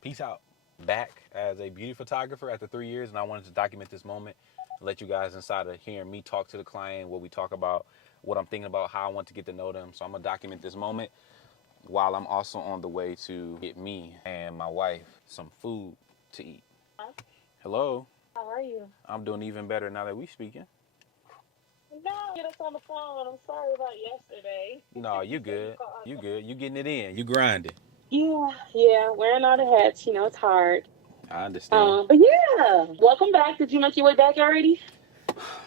Peace out. Back as a beauty photographer after 3 years, and I wanted to document this moment, let you guys inside of hearing me talk to the client, what we talk about, what I'm thinking about, how I want to get to know them. So I'm gonna document this moment while I'm also on the way to get me and my wife some food to eat. Hello. How are you? I'm doing even better now that we speaking. No, get us on the phone. I'm sorry about yesterday. No, you You said you good. called. You good. You getting it in. You grinding. Yeah, wearing all the hats. It's hard. I understand. But yeah, welcome back. Did you make your way back already?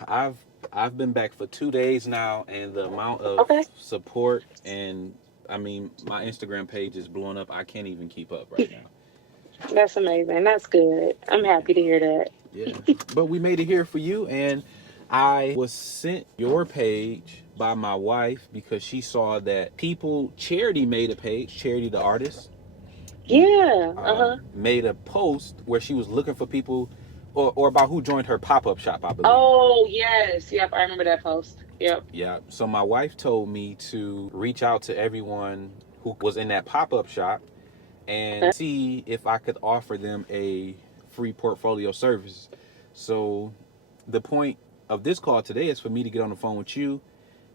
I've I've been back for 2 days now, and the amount of Okay, support and my Instagram page is blowing up. I can't even keep up right now. that's amazing. That's good. I'm happy to hear that. Yeah, but we made it here for you, and I was sent your page by my wife because she saw that Charity made a page, Charity the artist, Yeah. Uh-huh. made a post where she was looking for people, or about who joined her pop-up shop, I believe. Oh yes. Yep. I remember that post. Yep. Yeah. So my wife told me to reach out to everyone who was in that pop-up shop Okay. and see if I could offer them a free portfolio service. So the point of this call today is for me to get on the phone with you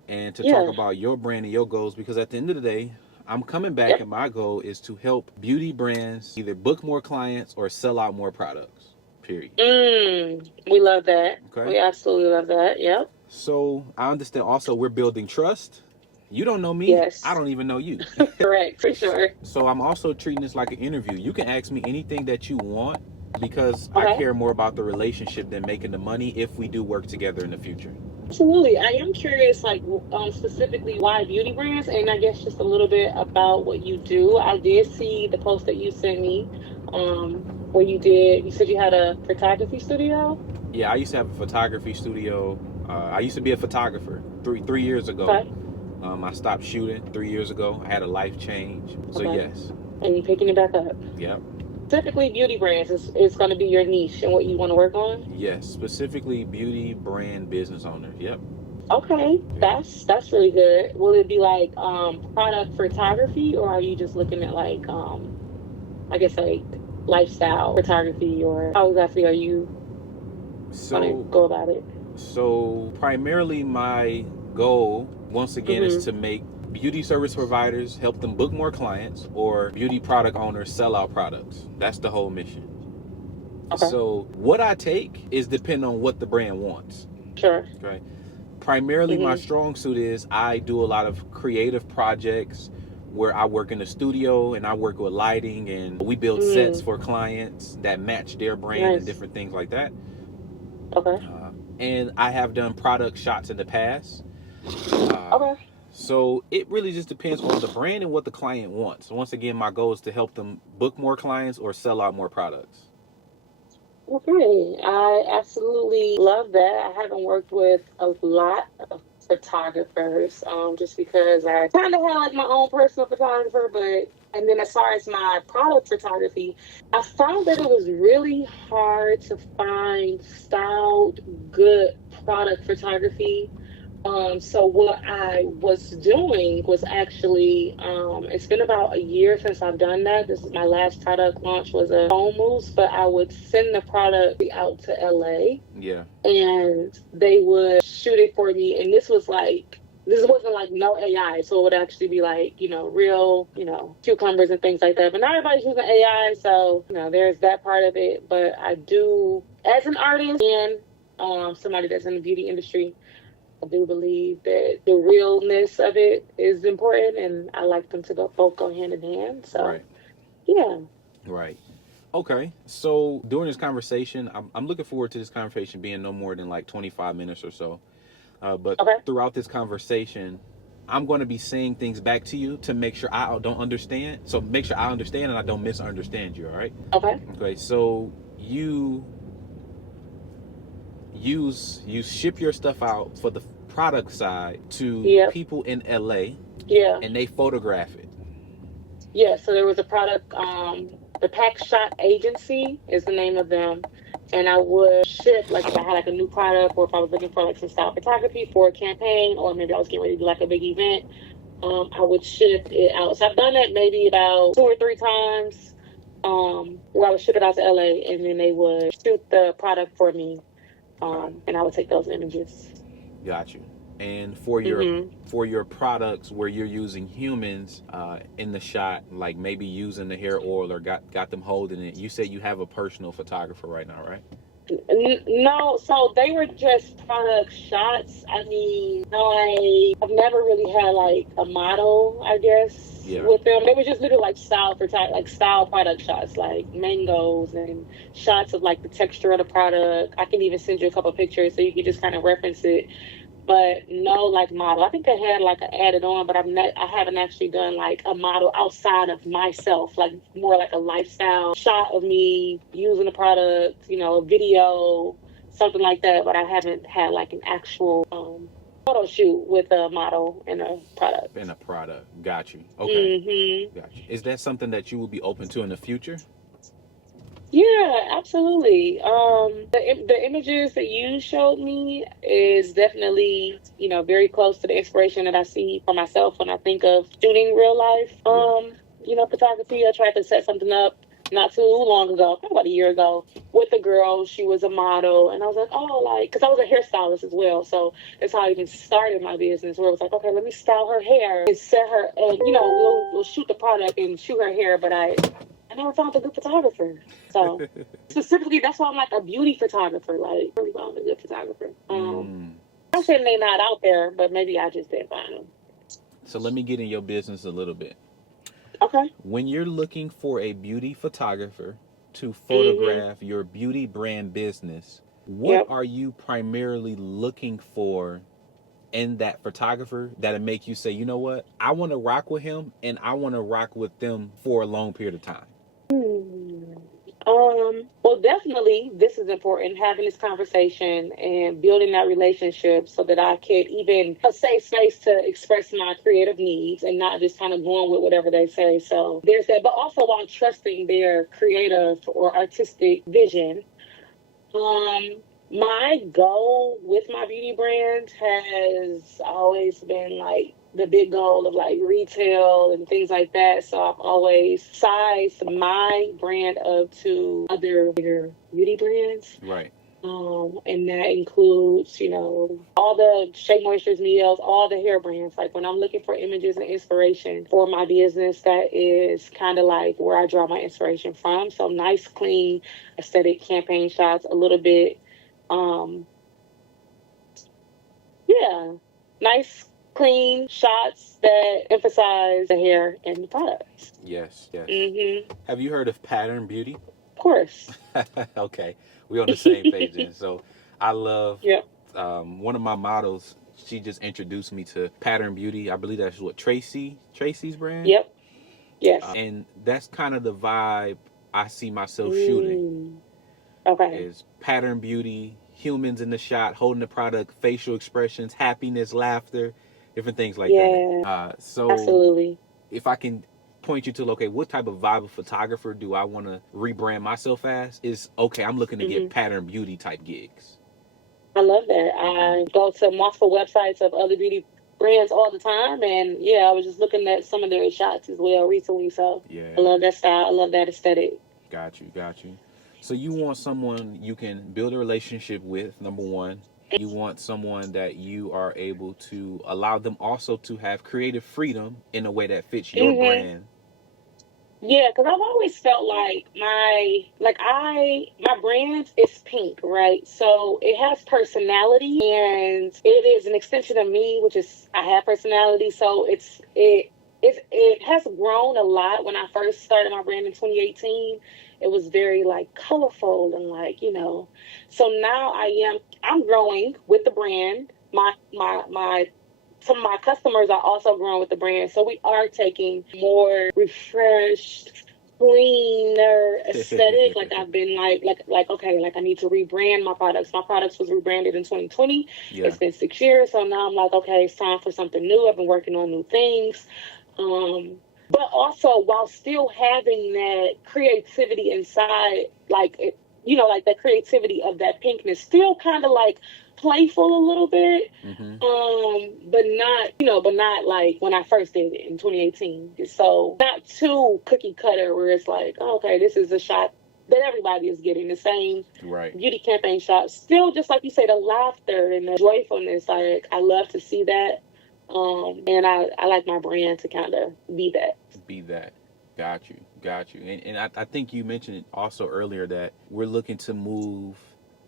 and to talk Yeah. about your brand and your goals, because at the end of the day, I'm coming back Yep. and my goal is to help beauty brands either book more clients or sell out more products. Period. We love that. Okay. We absolutely love that. Yep. So I understand also we're building trust. You don't know me, I Yes. don't even know you. Correct. For sure. So I'm also treating this like an interview. You can ask me anything that you want because I Okay. care more about the relationship than making the money if we do work together in the future. Absolutely. I am curious, like, specifically why beauty brands, and I guess just a little bit about what you do. I did see the post that you sent me, where you said you had a photography studio. Yeah, I used to have a photography studio. I used to be a photographer three years ago. Okay. I stopped shooting 3 years ago. I had a life change. So Okay. yes, And you picking it back up. yep, Typically, beauty brands is going to be your niche and what you want to work on. yes, specifically beauty brand business owners. Yep. Okay, Yeah. that's really good. Will it be like product photography, or are you just looking at like I guess like lifestyle photography, or how exactly are you going to So go about it? So primarily my goal, once again, is Mm-hmm. to make beauty service providers help them book more clients or beauty product owners sell out products. That's the whole mission. Okay, So what I take is depend on what the brand wants. sure. Okay. Primarily my Mm-hmm. strong suit is I do a lot of creative projects where I work in the studio and I work with lighting and we build sets Mm, for clients that match their brand and nice. different things like that. Okay. And I have done product shots in the past. Uh, Okay. so it really just depends on the brand and what the client wants. Once again, my goal is to help them book more clients or sell out more products. Okay. I absolutely love that. I haven't worked with a lot of photographers, just because I kind of had like my own personal photographer, but and then as far as my product photography, I found that it was really hard to find styled, good product photography. So what I was doing was actually, it's been about a year since I've done that. This is my last product launch was a home mousse, but I would send the product out to LA Yeah. and they would shoot it for me. And this wasn't like no AI. So it would actually be like, real, cucumbers and things like that. But not everybody's using AI. So, there's that part of it. But I do, as an artist and somebody that's in the beauty industry, I do believe that the realness of it is important, and I like them to both go hand in hand. So, Right. yeah. Right. Okay. So during this conversation, I'm looking forward to this conversation being no more than like 25 minutes or so. But Okay. throughout this conversation, I'm going to be saying things back to you to make sure I don't understand. So make sure I understand and I don't misunderstand you. All right. Okay. Okay. So you ship your stuff out for the product side to Yep. people in LA Yeah. and they photograph it. Yeah. So there was a product, the Pack Shot Agency is the name of them. And I would ship, like, if I had like a new product, or if I was looking for like some style photography for a campaign, or maybe I was getting ready to do like a big event, I would ship it out. So I've done that maybe about 2 or 3 times. where I would ship it out to LA, and then they would shoot the product for me, Okay. and I would take those images. Got you. And Hmm. for your products where you're using humans in the shot, like maybe using the hair oil or got them holding it, you said you have a personal photographer right now, right? No, so they were just product shots. I mean, I've never really had like a model, I guess, Yeah. with them. They were just literally like like style product shots, like mangoes and shots of like the texture of the product. I can even send you a couple pictures so you can just kind of reference it, but no like model. I think I had like an added on, but I haven't actually done like a model outside of myself, like more like a lifestyle shot of me using the product, a video, something like that. But I haven't had like an actual photo shoot with a model and a In product. a product. Got you. Okay. Hmm. Got you. Is that something that you will be open to in the future? Yeah, absolutely. The images that you showed me is definitely, very close to the inspiration that I see for myself when I think of shooting real life, Yeah. photography. I tried to set something up not too long ago, probably about a year ago, with a girl. She was a model, and I was like, oh, like, because I was a hairstylist as well, so that's how I even started my business. Where it was like, okay, let me style her hair and set her, and we'll shoot the product and shoot her hair, but I never found a good photographer. So specifically, that's why I'm like a beauty photographer. Like, really found a good photographer. Mm. I'm saying they not out there, but maybe I just didn't find them. So let me get in your business a little bit. Okay. When you're looking for a beauty photographer to Mhm. photograph your beauty brand business, what Yep. are you primarily looking for in that photographer that'll make you say, you know what, I want to rock with him and I want to rock with them for a long period of time? Hmm. Well, definitely, this is important, having this conversation and building that relationship so that I could even a safe space to express my creative needs and not just kind of going with whatever they say. So there's that, but also while trusting their creative or artistic vision. Um, my goal with my beauty brand has always been like the big goal of like retail and things like that. So I've always sized my brand up to other bigger beauty brands. Right. And that includes, all the Shea Moistures, Neos, all the hair brands. Like when I'm looking for images and inspiration for my business, that is kind of like where I draw my inspiration from. So nice, clean, aesthetic campaign shots, a little bit, um, yeah, nice, clean shots that emphasize the hair and the products. Yes, yes. Mm-hmm. Have you heard of pattern beauty? Of course. Okay, we're on the same page then. So I love Yep. one of my models. She just introduced me to pattern beauty. I believe that's what Tracy's brand. Yep. Yes. And that's kind of the vibe I see myself shooting Mm. Okay. is pattern beauty, humans in the shot, holding the product, facial expressions, happiness, laughter, different things like that. Yeah. So Absolutely. if I can point you to, okay, what type of vibe of photographer do I want to rebrand myself as? Is okay, I'm looking to get Hmm. pattern beauty type gigs. I love that. Hmm. I go to multiple websites of other beauty brands all the time, and yeah, I was just looking at some of their shots as well recently. So Yeah, I love that style. I love that aesthetic. got you, got you. So you want someone you can build a relationship with, number one. You want someone that you are able to allow them also to have creative freedom in a way that fits your Hmm. brand. Yeah, because I've always felt like my brand is pink, right? So it has personality, and it is an extension of me, which is I have personality. So it has grown a lot. When I first started my brand in 2018, it was very like colorful and like So now I'm growing with the brand. My some of my customers are also growing with the brand. So we are taking more refreshed, cleaner aesthetic. Like I've been okay, like I need to rebrand my products. My products was rebranded in 2020. Yeah. It's been 6 years. So now I'm like, okay, it's time for something new. I've been working on new things. But also while still having that creativity inside, like that creativity of that pinkness, still kind of like playful a little bit. Mm-hmm. But not like when I first did it in 2018. So not too cookie cutter where it's like, oh, okay, this is a shot that everybody is getting the same Right. beauty campaign shot. Still, just like you say, the laughter and the joyfulness. Like I love to see that. And I like my brand to kind of be that. Be that. Got you. Got you. And I think you mentioned also earlier that we're looking to move.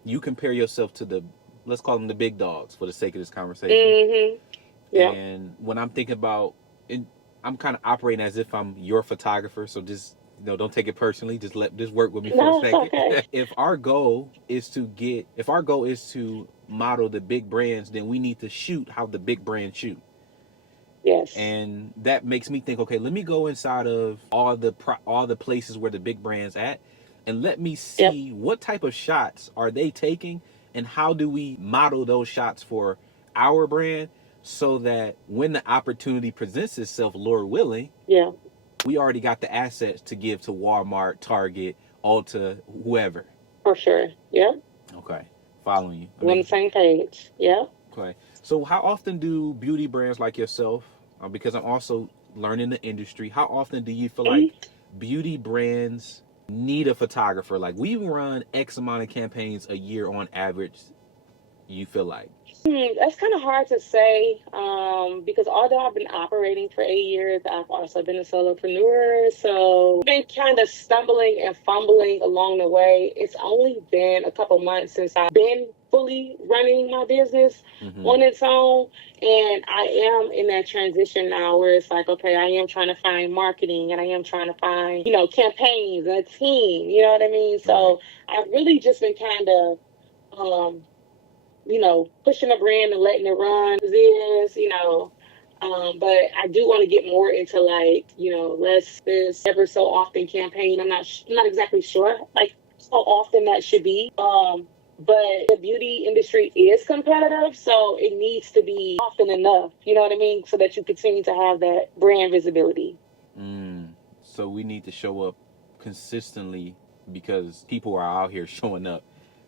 You compare yourself to the, let's call them the big dogs for the sake of this conversation. Mm-hmm. Yeah. And when I'm thinking about it, I'm kind of operating as if I'm your photographer. So just, don't take it personally. Just work with me for No, a it's second. okay. If our goal is to model the big brands, then we need to shoot how the big brands shoot. Yes. And that makes me think, okay, let me go inside of all the places where the big brands at, and let me see what type of shots are they taking, and how do we model those shots for our brand, so that when the opportunity presents itself, Lord willing, we already got the assets to give to Walmart, Target, Ulta, whoever. For sure. Yeah. Okay, following you. We're on the same page. Yeah. Okay. So how often do beauty brands like yourself, because I'm also learning the industry, how often do you feel like beauty brands need a photographer? Like, we run X amount of campaigns a year on average, you feel like? That's kind of hard to say because although I've been operating for 8 years, I've also been a solopreneur. So I've been kind of stumbling and fumbling along the way. It's only been a couple months since I've been fully running my business on its own. And I am in that transition now where it's like, okay, I am trying to find marketing, and I am trying to find, campaigns and a team, you know what I mean? So I've really just been kind of, pushing a brand and letting it run as is, but I do want to get more into like, less this ever so often campaign. I'm not exactly sure like how often that should be. But the beauty industry is competitive, so it needs to be often enough, you know what I mean? So that you continue to have that brand visibility. So we need to show up consistently, because people are out here showing up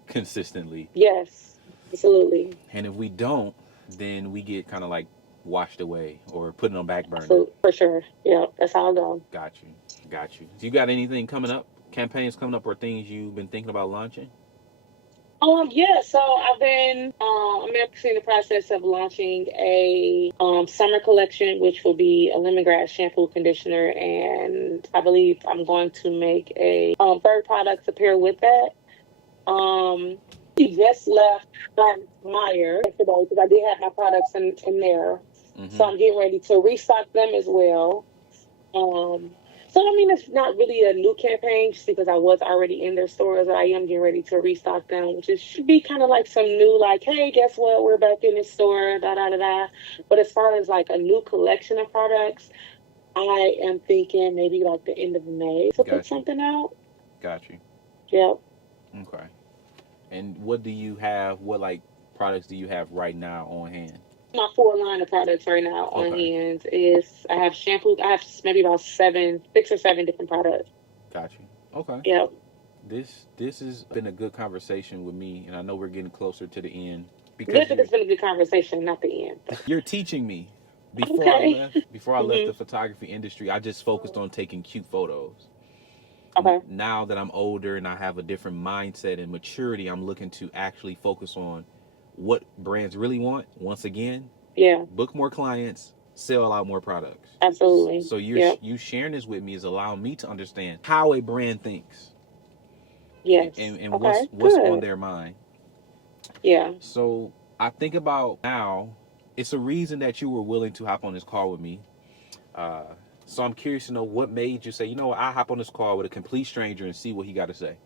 consistently. Yes, absolutely. And if we don't, then we get kind of like washed away or put it on back burner. For sure. Yeah, that's how I go. Got you. Do you got anything coming up, campaigns coming up, or things you've been thinking about launching? Yeah, so I'm actually in the process of launching a summer collection, which will be a lemongrass shampoo, conditioner, and I believe I'm going to make a third product to pair with that. He just left Meyer today because I did have my products in there. So I'm getting ready to restock them as well. So, I mean, it's not really a new campaign just because I was already in their stores. I am getting ready to restock them, which should be kind of like some new, like, hey, guess what? We're back in the store, da-da-da-da. But as far as like a new collection of products, I am thinking maybe like the end of May to put something out. Got you. Yep. Okay. And what do you have, what like products do you have right now on hand? My full line of products right now on hand is I have shampoo. I have maybe about 6 or 7 different products. Got you. Okay. Yep. This has been a good conversation with me, and I know we're getting closer to the end. Because it's been a good conversation, not the end. You're teaching me. Before I left the photography industry, I just focused on taking cute photos. Okay. Now that I'm older and I have a different mindset and maturity, I'm looking to actually focus on what brands really want. Once again, book more clients, sell a lot more products. Absolutely. So you sharing this with me is allowing me to understand how a brand thinks. Yes. And what's on their mind. Yeah. So I think about now, it's a reason that you were willing to hop on this call with me. So I'm curious to know what made you say, you know what, I'll hop on this call with a complete stranger and see what he got to say.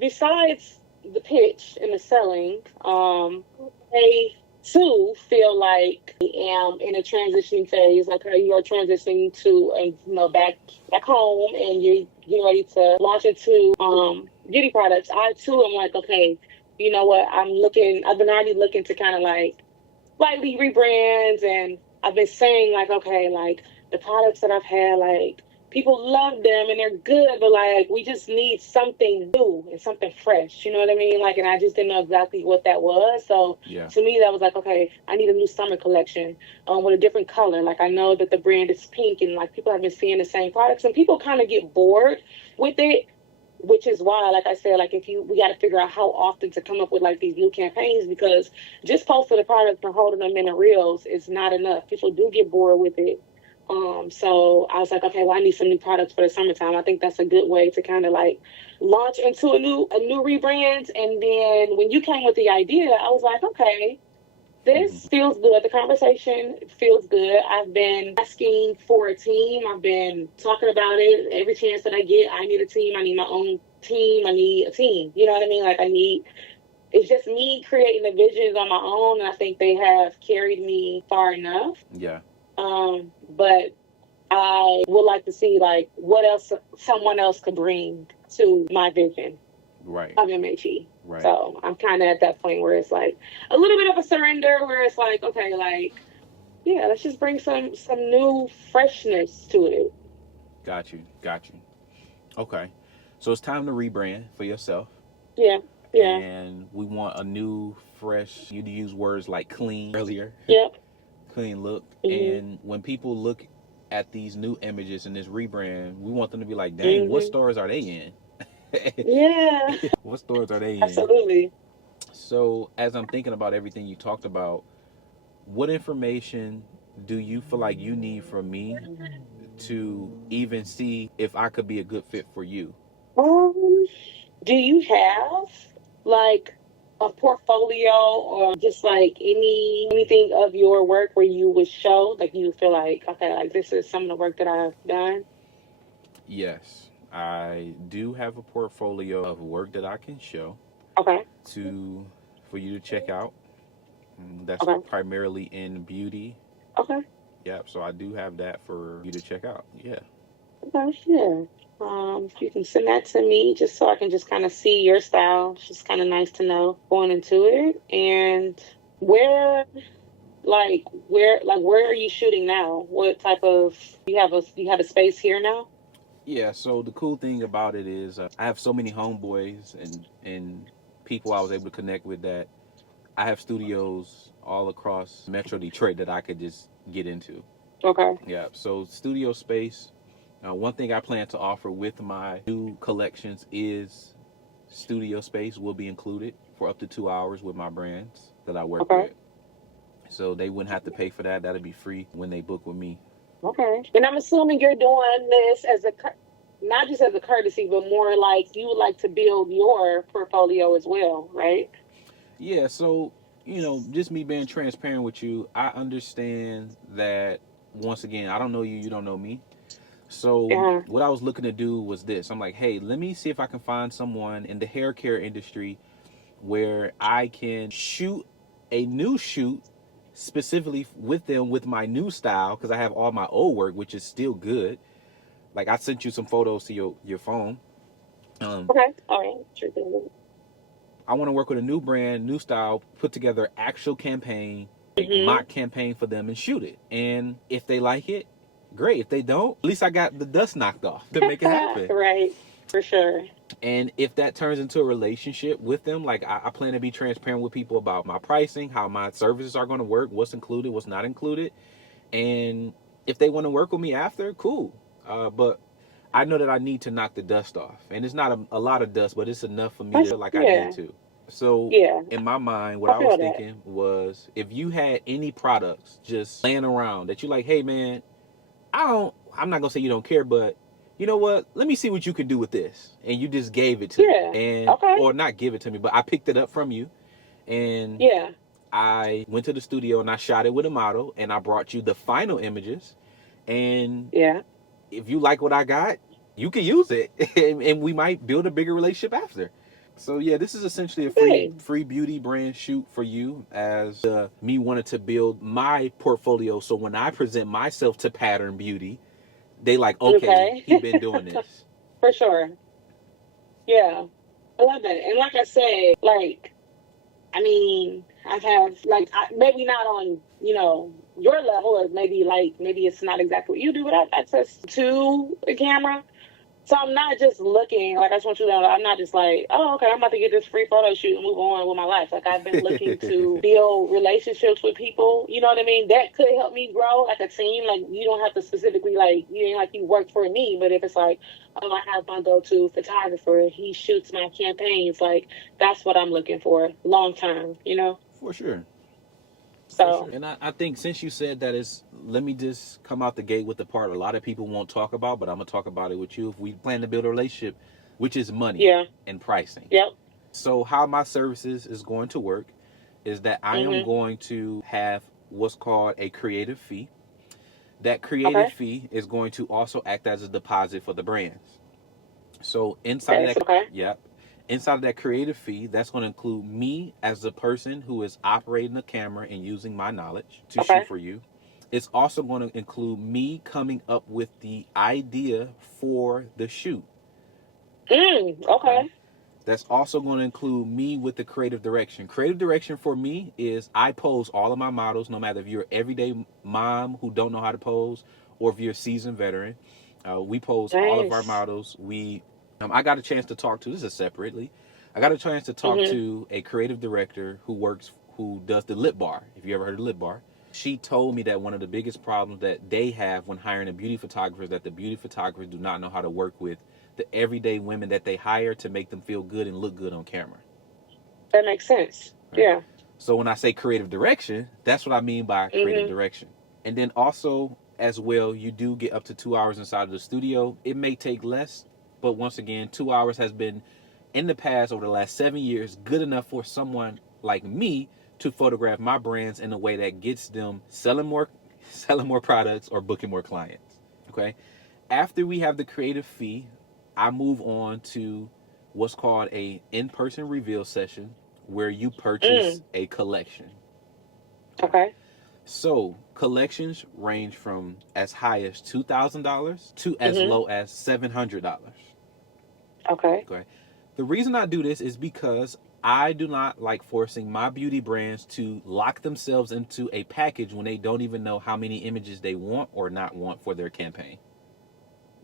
Besides the pitch and the selling, I too feel like I am in a transitioning phase. Like you are transitioning to back home, and you're getting ready to launch into beauty products. I too am like, okay, you know what? I've been already looking to kind of like slightly rebrands, and I've been saying like, okay, like the products that I've had, like people love them and they're good, but like we just need something new and something fresh. You know what I mean? Like, and I just didn't know exactly what that was. So Yeah. to me, that was like, okay, I need a new summer collection with a different color. Like I know that the brand is pink, and like people have been seeing the same products, and people kind of get bored with it. Which is why, like I said, like we got to figure out how often to come up with like these new campaigns, because just posting the products and holding them in the reels is not enough. People do get bored with it. So I was like, okay, well, I need some new products for the summertime. I think that's a good way to kind of like launch into a new rebrand. And then when you came with the idea, I was like, okay, this feels good. The conversation feels good. I've been asking for a team. I've been talking about it every chance that I get. I need a team. I need my own team. I need a team. You know what I mean? Like it's just me creating the visions on my own. And I think they have carried me far enough. Yeah. But I would like to see like what else someone else could bring to my vision of MHE. Right. So I'm kind of at that point where it's like a little bit of a surrender, where it's like, okay, like, yeah, let's just bring some new freshness to it. Got you. Okay. So it's time to rebrand for yourself. Yeah. And we want a new, fresh, you use words like clean earlier. Yep. Clean look. And when people look at these new images in this rebrand, we want them to be like, dang, what stores are they in? Yeah. What stores are they in? Absolutely. So as I'm thinking about everything you talked about, what information do you feel like you need from me to even see if I could be a good fit for you? Do you have like a portfolio or just like anything of your work where you would show, like you feel like, okay, like this is some of the work that I've done? Yes, I do have a portfolio of work that I can show. Okay. For you to check out. That's primarily in beauty. Okay. Yep. So I do have that for you to check out. Yeah. Okay. Yeah. If you can send that to me, just so I can just kind of see your style. It's just kind of nice to know going into it. And where are you shooting now? What type of you have a space here now? Yeah. So the cool thing about it is I have so many homeboys and people I was able to connect with that I have studios all across Metro Detroit that I could just get into. Okay. Yeah. So studio space. One thing I plan to offer with my new collections is studio space will be included for up to 2 hours with my brands that I work with. So they wouldn't have to pay for that. That'll be free when they book with me. Okay. And I'm assuming you're doing this as not just as a courtesy, but more like you would like to build your portfolio as well, right? Yeah. So, just me being transparent with you, I understand that, once again, I don't know you, you don't know me. So what I was looking to do was this. I'm like, hey, let me see if I can find someone in the hair care industry where I can shoot a new shoot specifically with them with my new style, because I have all my old work, which is still good. Like I sent you some photos to your phone. Okay. All right. Sure thing. I want to work with a new brand, new style, put together actual campaign, mock campaign for them and shoot it. And if they like it, great. If they don't, at least I got the dust knocked off to make it happen. Right, for sure. And if that turns into a relationship with them, like I plan to be transparent with people about my pricing, how my services are going to work, what's included, what's not included. And if they want to work with me after, cool. But I know that I need to knock the dust off. And it's not a lot of dust, but it's enough for me to feel like I need to. So in my mind, what I was thinking was, if you had any products just laying around that you're like, hey man, I'm not gonna say you don't care, but you know what? Let me see what you can do with this. And you just gave it to me. Or not give it to me, but I picked it up from you. And I went to the studio and I shot it with a model and I brought you the final images. And if you like what I got, you can use it. and we might build a bigger relationship after. So yeah, this is essentially a free beauty brand shoot for you, as me wanted to build my portfolio. So when I present myself to Pattern Beauty, they like, okay. He been doing this. For sure. Yeah, I love that. And like I said, like, I mean, I've had maybe not on your level, or maybe it's not exactly what you do, but I have access to a camera. So I'm not just looking, like, I just want you to know, I'm not just like, oh, okay, I'm about to get this free photo shoot and move on with my life. Like, I've been looking to build relationships with people, you know what I mean? That could help me grow like a team. Like, you don't have to specifically, like, you ain't like you work for me, but if it's like, oh, I have my go-to photographer, he shoots my campaigns, like, that's what I'm looking for long term, you know? For sure. For So, sure. And I think since you said that, let me just come out the gate with the part a lot of people won't talk about, but I'm going to talk about it with you. If we plan to build a relationship, which is money yeah, and pricing. yep, So how my services is going to work is that I am mm-hmm, going to have what's called a creative fee. That creative okay, fee is going to also act as a deposit for the brands. So inside of okay, that, so, okay, yep, inside of that creative fee, that's going to include me as the person who is operating the camera and using my knowledge to okay, shoot for you. It's also going to include me coming up with the idea for the shoot. okay, Okay. That's also going to include me with the creative direction. Creative direction for me is I pose all of my models, no matter if you're an everyday mom who don't know how to pose or if you're a seasoned veteran. We pose all of our nice, models. I got a chance to talk to, this is separately, I got a chance to talk mm-hmm, to a creative director who does the lip bar. If you ever heard of lip bar, she told me that one of the biggest problems that they have when hiring a beauty photographer is that the beauty photographers do not know how to work with the everyday women that they hire to make them feel good and look good on camera. that makes sense, Right? yeah, So when I say creative direction, that's what I mean by creative mm-hmm. direction. And then also as well, you do get up to 2 hours inside of the studio. It may take less, but once again, 2 hours has been in the past over the last 7 years good enough for someone like me to photograph my brands in a way that gets them selling more products or booking more clients. Okay. After we have the creative fee, I move on to what's called a in-person reveal session where you purchase Mm, a collection. Okay. okay. So collections range from as high as $2,000 to as Mm-hmm. low as $700. Okay. Okay. The reason I do this is because I do not like forcing my beauty brands to lock themselves into a package when they don't even know how many images they want or not want for their campaign.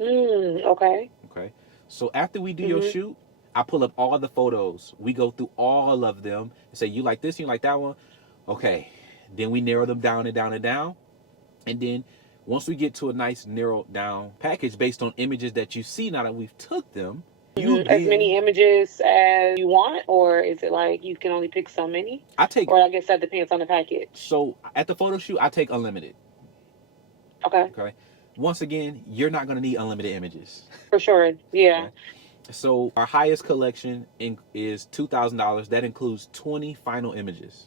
Okay. Okay. So after we do your Mm-hmm. shoot, I pull up all the photos. We go through all of them and say, you like this, you like that one? Okay. Then we narrow them down and down and down. And then once we get to a nice narrowed down package based on images that you see now that we've took them, you Mm-hmm. As then many images as you want, or is it like you can only pick so many? I take Or I guess that depends on the package. so at the photo shoot I take unlimited. Okay. Okay. Once again, you're not gonna need unlimited images. For sure. Yeah. Okay. So our highest collection is $2,000. That includes 20 final images.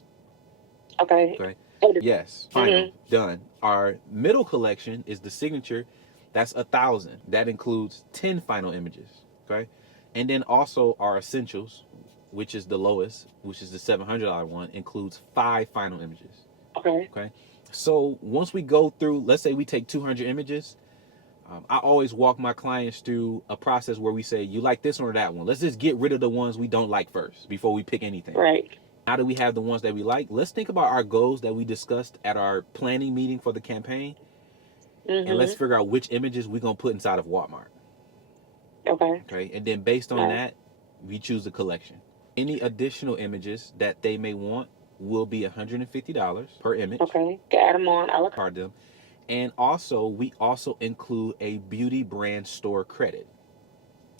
Okay. Okay. Oh, Yes, final, mm-hmm. done. Our middle collection is the signature. That's 1,000. That includes 10 final images. Okay. And then also our essentials, which is the lowest, which is the $700 one, includes 5 final images. Okay. Okay. So once we go through, let's say we take 200 images, I always walk my clients through a process where we say, you like this one or that one? Let's just get rid of the ones we don't like first before we pick anything. Right. Now that we have the ones that we like, let's think about our goals that we discussed at our planning meeting for the campaign, and let's Mm-hmm. figure out which images we're going to put inside of Walmart. Okay. Okay. And then based on Nice. that, we choose the collection. Any additional images that they may want will be $150 per image. Okay. Add them on. I look. Card them. And also, we also include a beauty brand store credit.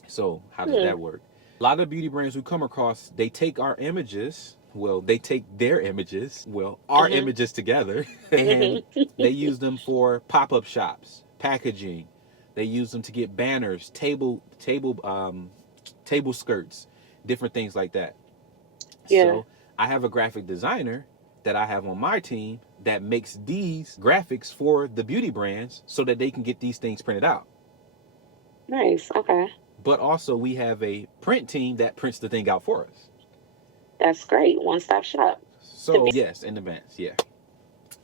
So how does that work? A lot of beauty brands we come across, they take our images, they take their images, our Mm-hmm. images together, and Mm-hmm. they use them for pop-up shops, packaging. They use them to get banners, table skirts, different things like that. Yeah. So I have a graphic designer that I have on my team that makes these graphics for the beauty brands so that they can get these things printed out. Nice. Okay. But also we have a print team that prints the thing out for us. That's great. One-stop shop. So yes, in advance, yeah.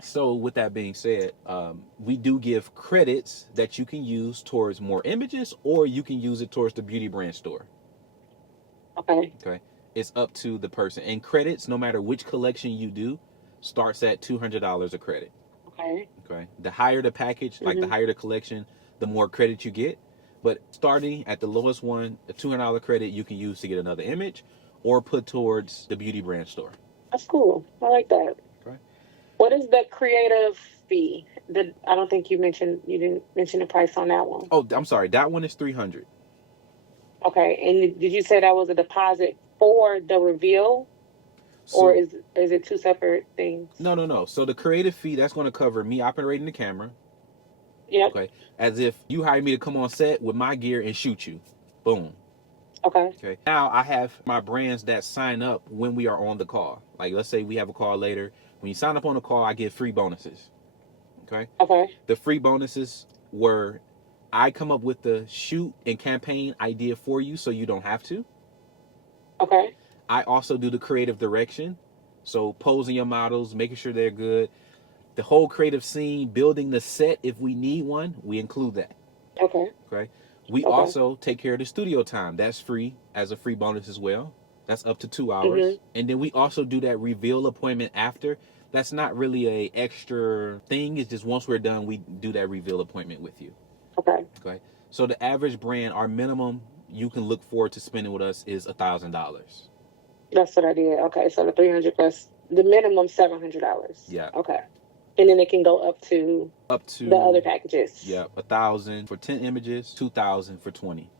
So with that being said, we do give credits that you can use towards more images, or you can use it towards the beauty brand store. Okay. Okay, it's up to the person. And credits, no matter which collection you do, starts at $200 a credit. Okay. Okay. The higher the package, like the Mm-hmm. higher the collection, the more credit you get. But starting at the lowest one, a $200 credit you can use to get another image or put towards the beauty brand store. That's cool. I like that. Okay. What is the creative fee? I don't think you didn't mention the price on that one. Oh, I'm sorry. That one is 300. Okay. And did you say that was a deposit for the reveal, or So is it two separate things? no. So the creative fee, that's going to cover me operating the camera. Yep. Okay. As if you hired me to come on set with my gear and shoot you. Boom. Okay. Okay. Now I have my brands that sign up when we are on the call. Like let's say we have a call later. When you sign up on the call, I get free bonuses. Okay. Okay. The free bonuses were I come up with the shoot and campaign idea for you so you don't have to. Okay. I also do the creative direction. So posing your models, making sure they're good. The whole creative scene, building the set if we need one, we include that. Okay. Okay. We Okay. also take care of the studio time. That's free as a free bonus as well. That's up to 2 hours. Mm-hmm. And then we also do that reveal appointment after. That's not really a extra thing. It's just once we're done, we do that reveal appointment with you. Okay. Okay. So the average brand, our minimum you can look forward to spending with us is $1,000. That's what I did. Okay. So the 300 plus the minimum $700. Yeah. Okay. And then it can go up to the other packages. Yeah, 1,000 for 10 images, 2,000 for 20.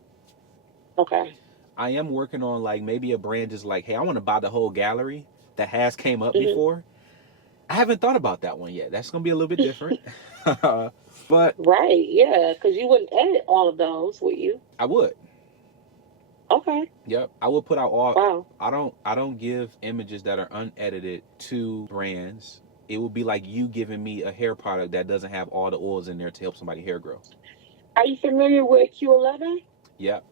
Okay. I am working on like maybe a brand is like, hey, I want to buy the whole gallery that has came up Mm-hmm. before. I haven't thought about that one yet. That's gonna be a little bit different. But Right. Yeah. Because you wouldn't edit all of those, would you? I would. Okay. Yep. I would put out all. Wow. I don't give images that are unedited to brands. It would be like you giving me a hair product that doesn't have all the oils in there to help somebody hair grow. Are you familiar with Q11? Yep.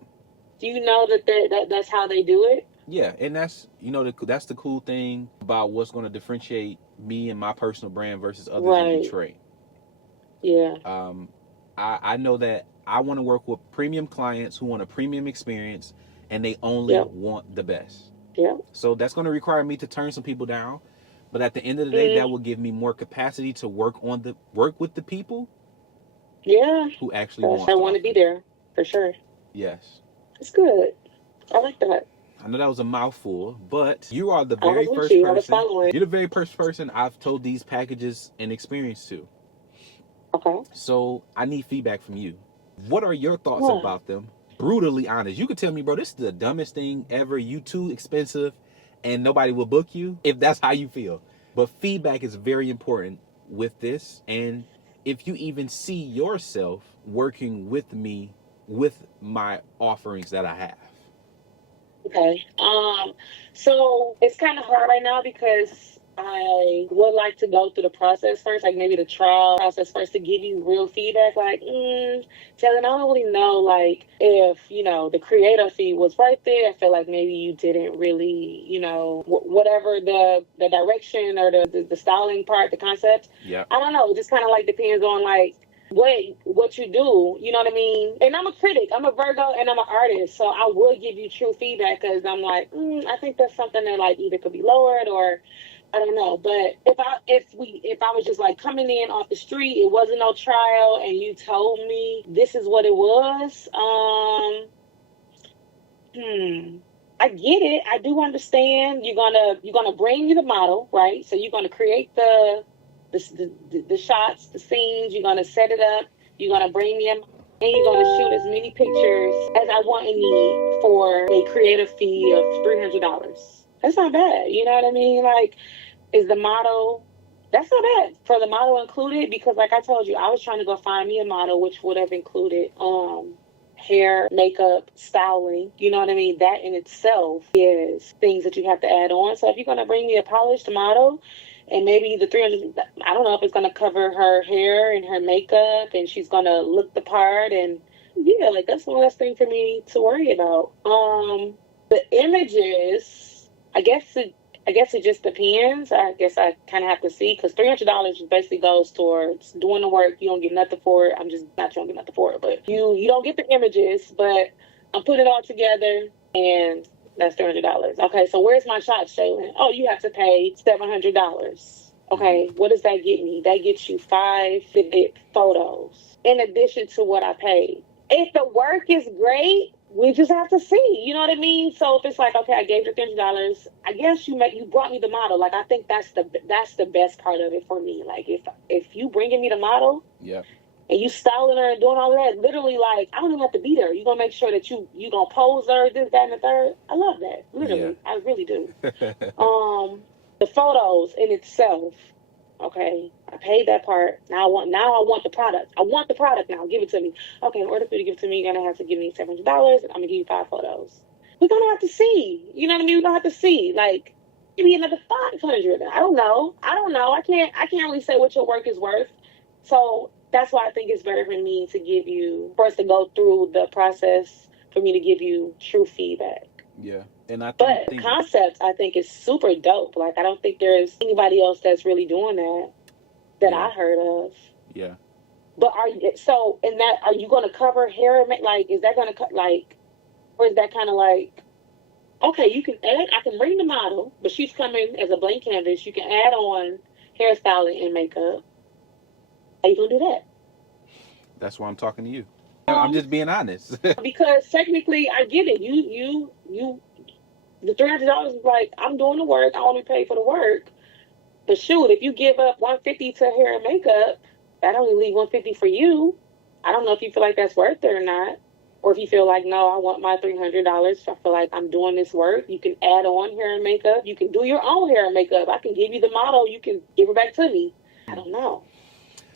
Do you know that's how they do it? Yeah, and that's that's the cool thing about what's going to differentiate me and my personal brand versus others in Detroit. Yeah. I know that I want to work with premium clients who want a premium experience, and they only want the best. Yeah. So that's going to require me to turn some people down, but at the end of the day, that will give me more capacity to work with the people. Yeah. Who actually want to be there for sure. Yes. It's good. I like that. I know that was a mouthful, but you are the very first person. You're the very first person I've told these packages and experience to. Okay. So I need feedback from you. What are your thoughts about them? Brutally honest. You could tell me, bro, this is the dumbest thing ever. You too expensive and nobody will book you if that's how you feel. But feedback is very important with this. And if you even see yourself working with me with my offerings that I have. Okay. So it's kind of hard right now because I would like to go through the process first, like maybe the trial process first to give you real feedback. Like, Jalen, I don't really know, like, if, the creative fee was right there. I feel like maybe you didn't really, whatever the direction or the styling part, the concept. Yeah. I don't know. It just kind of like depends on like, what you do, you know what I mean? And I'm a critic, I'm a Virgo, and I'm an artist, so I would give you true feedback because I'm like, I think that's something that like either could be lowered or I don't know. But if I was just like coming in off the street, it wasn't no trial, and you told me this is what it was, I get it. I do understand. You're gonna bring you the model, right? So you're gonna create the shots, the scenes. You're gonna set it up. You're gonna bring them, and you're gonna shoot as many pictures as I want and need for a creative fee of $300. That's not bad. You know what I mean? Like, is the model? That's not bad for the model included because, like I told you, I was trying to go find me a model which would have included hair, makeup, styling. You know what I mean? That in itself is things that you have to add on. So if you're gonna bring me a polished model. And maybe the 300, I don't know if it's going to cover her hair and her makeup and she's going to look the part. And yeah, like that's one less thing for me to worry about. The images, I guess it just depends. I guess I kind of have to see because $300 basically goes towards doing the work. You don't get nothing for it. I'm just not you don't get nothing for it, but you don't get the images, but I'm putting it all together and that's $300. Okay, so where's my shots, Jalen? Oh, you have to pay $700. Okay, what does that get me? That gets you 5 photos in addition to what I paid. If the work is great, we just have to see. You know what I mean? So if it's like, okay, I gave you $300, I guess you brought me the model. Like I think that's the best part of it for me. Like if you bringing me the model, Yeah. and you styling her and doing all that, literally, like, I don't even have to be there. You're going to make sure that you going to pose her, this, that, and the third. I love that. Literally. Yeah. I really do. The photos in itself, okay, I paid that part. Now I want the product. I want the product now. Give it to me. Okay, in order for you to give it to me, you're going to have to give me $700. I'm going to give you 5 photos. We're going to have to see. You know what I mean? We're going to have to see. Like, maybe another 500. I don't know. I can't really say what your work is worth. So that's why I think it's better for us to go through the process for me to give you true feedback. Yeah. And I think, but concepts, I think, is super dope. Like, I don't think there's anybody else that's really doing that I heard of. Yeah. But are you going to cover hair? Like, is that going to or is that kind of like, okay, you can add, I can bring the model, but she's coming as a blank canvas. You can add on hairstyling and makeup. How you going to do that? That's why I'm talking to you. I'm just being honest. Because technically, I get it. You the $300 is like, I'm doing the work. I only pay for the work. But shoot, if you give up $150 to hair and makeup, that only leave $150 for you. I don't know if you feel like that's worth it or not, or if you feel like, no, I want my $300. I feel like I'm doing this work. You can add on hair and makeup. You can do your own hair and makeup. I can give you the model. You can give it back to me. I don't know.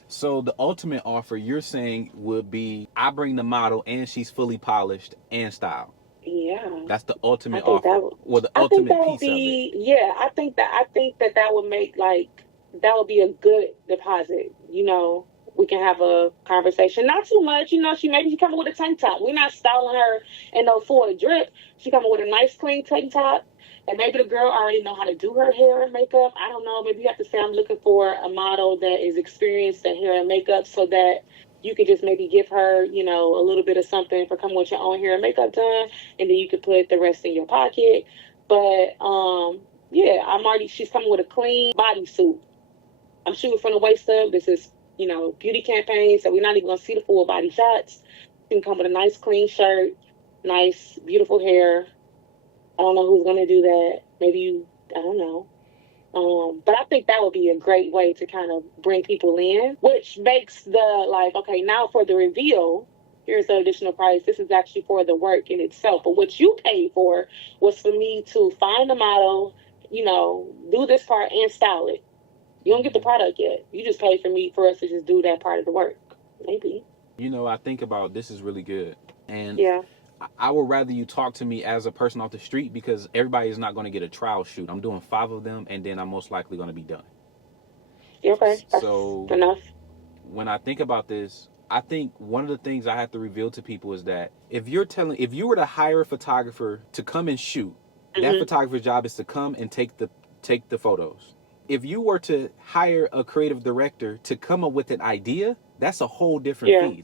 So the ultimate offer you're saying would be, I bring the model and she's fully polished and styled. Yeah, that's the ultimate offer. The ultimate piece of it. Yeah, I think that would make, like, that would be a good deposit. You know, we can have a conversation. Not too much, you know. She coming with a tank top. We're not styling her in no full drip. She coming with a nice clean tank top, and maybe the girl already know how to do her hair and makeup. I don't know. Maybe you have to say, I'm looking for a model that is experienced in hair and makeup, so that you could just maybe give her, you know, a little bit of something for coming with your own hair and makeup done, and then you could put the rest in your pocket. But yeah, she's coming with a clean bodysuit. I'm shooting from the waist up. This is, you know, beauty campaign, so we're not even gonna see the full body shots. You can come with a nice clean shirt, nice, beautiful hair. I don't know who's gonna do that. Maybe you, I don't know. But I think that would be a great way to kind of bring people in, which makes the, like, okay, now for the reveal, here's the additional price. This is actually for the work in itself. But what you paid for was for me to find the model, you know, do this part and style it. You don't get the product yet. You just paid for us to just do that part of the work. Maybe. You know, I think about, this is really good. And yeah, I would rather you talk to me as a person off the street, because everybody is not going to get a trial shoot. I'm doing 5 of them, and then I'm most likely going to be done. Okay. That's so enough. When I think about this, I think one of the things I have to reveal to people is that if you were to hire a photographer to come and shoot, that photographer's job is to come and take the photos. If you were to hire a creative director to come up with an idea, that's a whole different fee.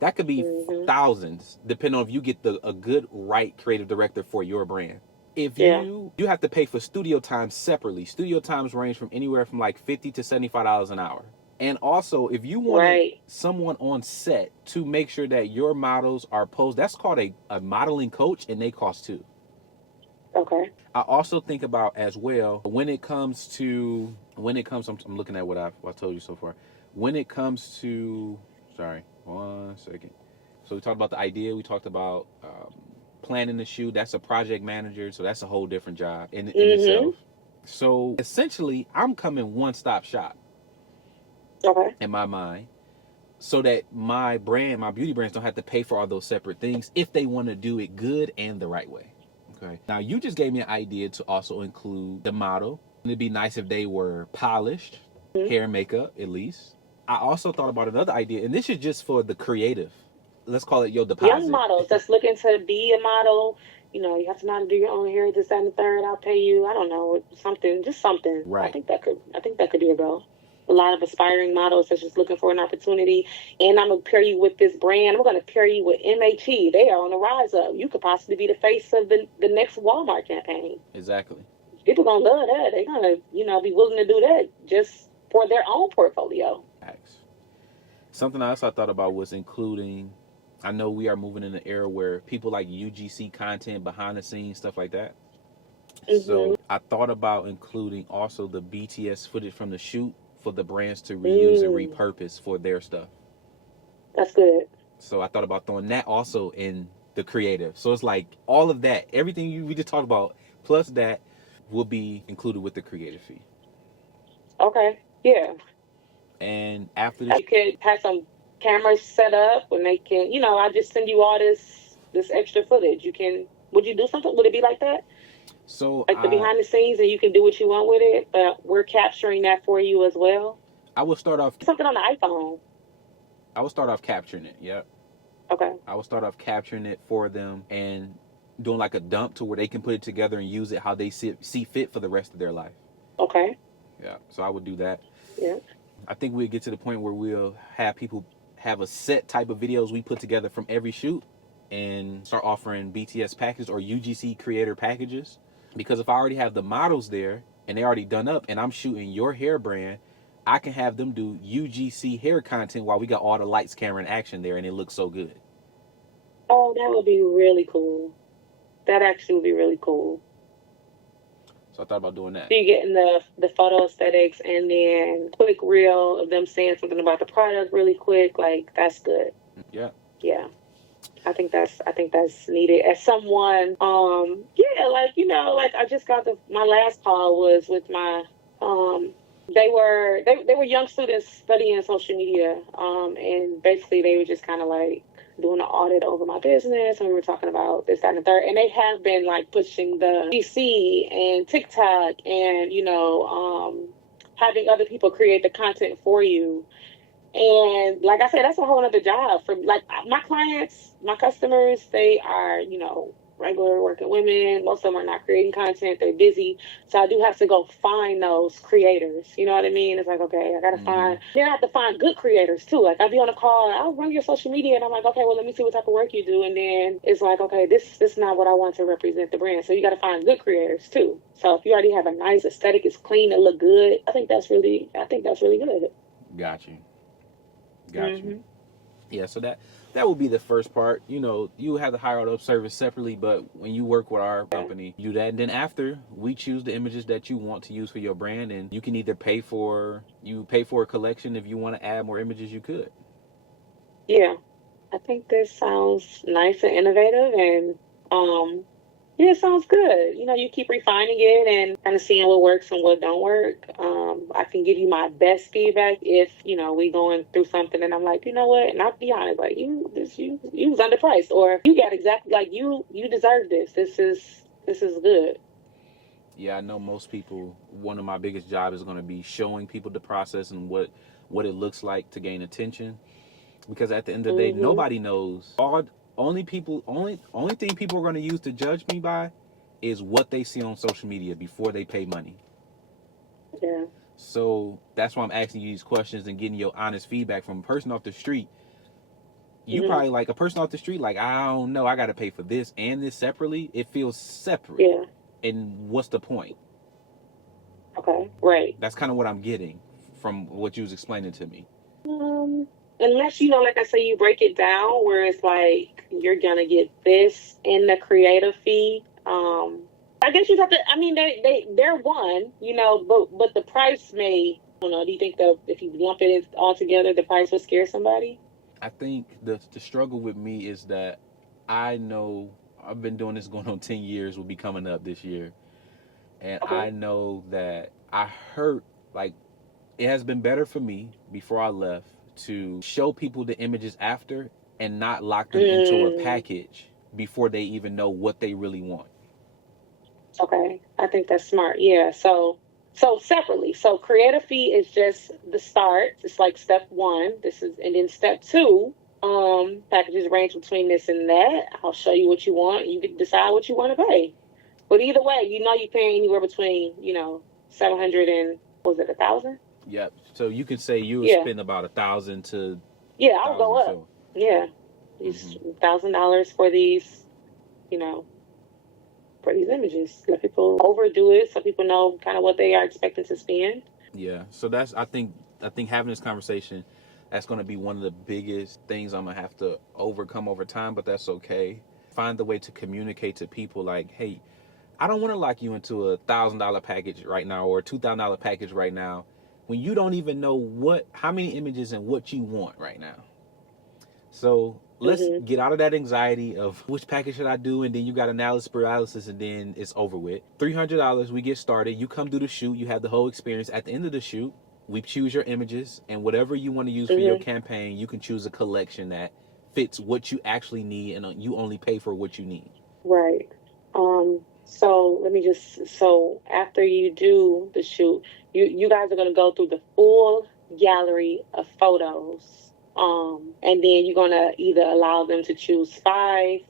That could be thousands, depending on if you get a good, right creative director for your brand. If you have to pay for studio time separately. Studio times range from anywhere from like $50 to $75 an hour. And also, if you want someone on set to make sure that your models are posed, that's called a modeling coach, and they cost too. Okay. I also think about as well, when it comes, I'm looking at what I've told you so far. When it comes to, sorry, 1 second. So we talked about the idea. We talked about planning the shoot. That's a project manager. So that's a whole different job in itself. So essentially, I'm coming one-stop shop. Okay. In my mind. So that my beauty brands don't have to pay for all those separate things if they want to do it good and the right way. Okay. Now, you just gave me an idea to also include the model. It'd be nice if they were polished, hair and makeup at least. I also thought about another idea, and this is just for the creative. Let's call it your deposit. Young models that's looking to be a model, you know, you have to know how to do your own hair, this, that, and the third. I'll pay you, I don't know, something. Right. I think that could be a goal. A lot of aspiring models that's just looking for an opportunity. And I'm going to pair you with this brand. I'm going to pair you with MHE. They are on the rise up. You could possibly be the face of the next Walmart campaign. Exactly. people gonna love that. They're gonna, be willing to do that just for their own portfolio. Facts. Something else I thought about was including. I know we are moving in an era where people like UGC content, behind the scenes, stuff like that. Hmm. So I thought about including also the BTS footage from the shoot for the brands to reuse and repurpose for their stuff. That's good. So I thought about throwing that also in the creative. So it's like all of that, everything we just talked about, plus that will be included with the creative fee. Okay. Yeah. And after this, You could have some cameras set up and they can, I just send you all this extra footage. Would you do something? Would it be like that? so Like the behind the scenes and you can do what you want with it, but we're capturing that for you as well? I will start off. Something on the iPhone. I will start off capturing it. Yep. Okay. I will start off capturing it for them and doing like a dump to where they can put it together and use it how they see fit for the rest of their life. Okay. Yeah. So I would do that. Yeah. I think we'll get to the point where we'll have people have a set type of videos we put together from every shoot and start offering BTS packages or UGC creator packages. Because if I already have the models there and they already done up and I'm shooting your hair brand, I can have them do UGC hair content while we got all the lights, camera, and action there and it looks so good. Oh, that would be really cool. That actually would be really cool. So I thought about doing that. So you're getting the photo aesthetics and then quick reel of them saying something about the product really quick. Like, that's good. Yeah. Yeah. I think that's needed. As someone, yeah, like I just got my last call was with my they were young students studying social media, and basically they were just kind of like doing an audit over my business, and we were talking about this, that, and the third, and they have been like pushing the GC and TikTok, and having other people create the content for you. And like I said, that's a whole other job. For like my clients, my customers, they are, regular working women. Most of them are not creating content. They're busy. So I do have to go find those creators. You know what I mean? It's like, okay, I got to then I have to find good creators too. Like I'll be on a call, I'll run your social media and I'm like, okay, well, let me see what type of work you do. And then it's like, okay, this is not what I want to represent the brand. So you got to find good creators too. So if you already have a nice aesthetic, it's clean, it look good. I think that's really good. Got you. Yeah, so that will be the first part. You have to hire out of service separately, but when you work with our company, you do that. And then after, we choose the images that you want to use for your brand, and you can either pay for a collection. If you want to add more images, you could. Yeah, I think this sounds nice and innovative, and yeah, it sounds good. You keep refining it and kind of seeing what works and what don't work. I can give you my best feedback if, we going through something and I'm like, you know what? And I'll be honest, like you was underpriced, or you got exactly like you deserve this. This is good. Yeah, I know most people, one of my biggest jobs is going to be showing people the process and what it looks like to gain attention. Because at the end of the day, nobody knows. Only thing people are going to use to judge me by is what they see on social media before they pay money. Yeah. So that's why I'm asking you these questions and getting your honest feedback from a person off the street. You probably like a person off the street, like, I don't know, I got to pay for this and this separately. It feels separate. Yeah. And what's the point? Okay. Right. That's kind of what I'm getting from what you was explaining to me. Unless, like I say, you break it down where it's like, you're going to get this in the creative fee. I guess you have to, they're one, but the price may, I don't know, do you think that if you lump it all together, the price would scare somebody? I think the struggle with me is that I know I've been doing this going on 10 years, will be coming up this year. And I know that I heard, like, it has been better for me before I left to show people the images after and not lock them into a package before they even know what they really want. Okay, I think that's smart. Yeah, so separately. So creative fee is just the start. It's like step one. And then step two, packages range between this and that. I'll show you what you want. You can decide what you want to pay. But either way, you're paying anywhere between, 700 and, was it 1,000? Yep. So you can say you would spend about 1,000 to. Yeah, I'll go up. So. Yeah, these $1,000 for these, for these images. Let people overdo it so people know kind of what they are expecting to spend. Yeah. So that's I think having this conversation, that's going to be one of the biggest things I'm gonna have to overcome over time, but that's okay. Find the way to communicate to people like, hey, I don't want to lock you into $1,000 package right now or $2,000 package right now when you don't even know how many images and what you want right now. So let's Hmm. get out of that anxiety of which package should I do, and then you got analysis paralysis, and then it's over with. $300, we get started. You come do the shoot. You have the whole experience. At the end of the shoot, we choose your images, and whatever you want to use for your Hmm. campaign, you can choose a collection that fits what you actually need, and you only pay for what you need. Right. So let me just, so after you do the shoot, you guys are gonna go through the full gallery of photos. And then you're gonna either allow them to choose 5,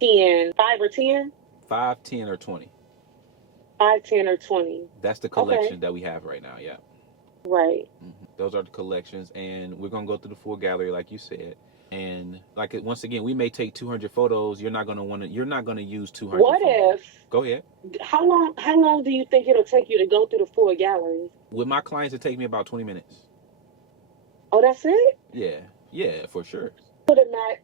10, 5 or 10, 5, 10, or 20. 5, 10, or 20. That's the Okay. collection that we have right now. Yeah. Right. Those are the collections, and we're gonna go through the full gallery, like you said. And like once again, we may take 200 photos. You're not gonna want to. You're not gonna use 200 What photos. if, Go ahead. how long do you think it'll take you to go through the full gallery? With my clients, it takes me about 20 minutes. Oh, that's it? Yeah, yeah, for sure. Put it back.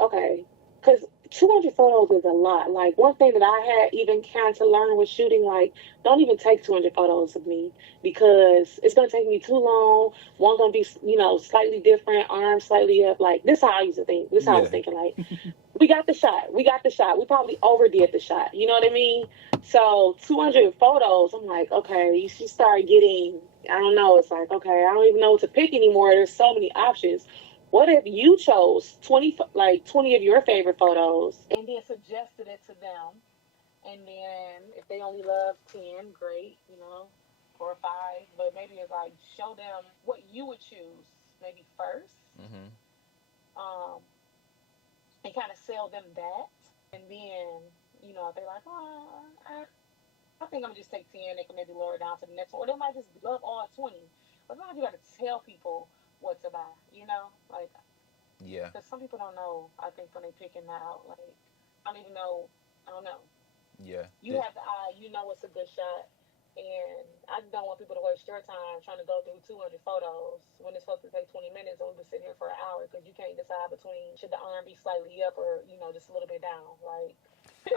Okay, because 200 photos is a lot. Like one thing that I had even kind to learn with shooting, like don't even take 200 photos of me because it's gonna take me too long. One gonna be, slightly different, arms slightly up. Like this, how I used to think. This, how I was Yeah, thinking. Like we got the shot. We got the shot. We probably overdid the shot. You know what I mean? So 200 photos. I'm like, okay, you should start getting. I don't know. It's like, okay, I don't even know what to pick anymore. There's so many options. What if you chose 20 of your favorite photos and then suggested it to them? And then if they only love 10, great, or 5. But maybe it's like show them what you would choose maybe first, hmm um, and kind of sell them that. And then, if they're like, oh, I think I'm gonna just take 10, they can maybe lower it down to the next one. Or they might just love all 20. But sometimes you gotta tell people what to buy, Like, yeah, because some people don't know, I think, when they're picking that out. Like, I don't even know. I don't know. yeah. You have the eye, you know it's a good shot. And I don't want people to waste your time trying to go through 200 photos when it's supposed to take 20 minutes and we've been sitting here for an hour because you can't decide between should the arm be slightly up or, just a little bit down. Like,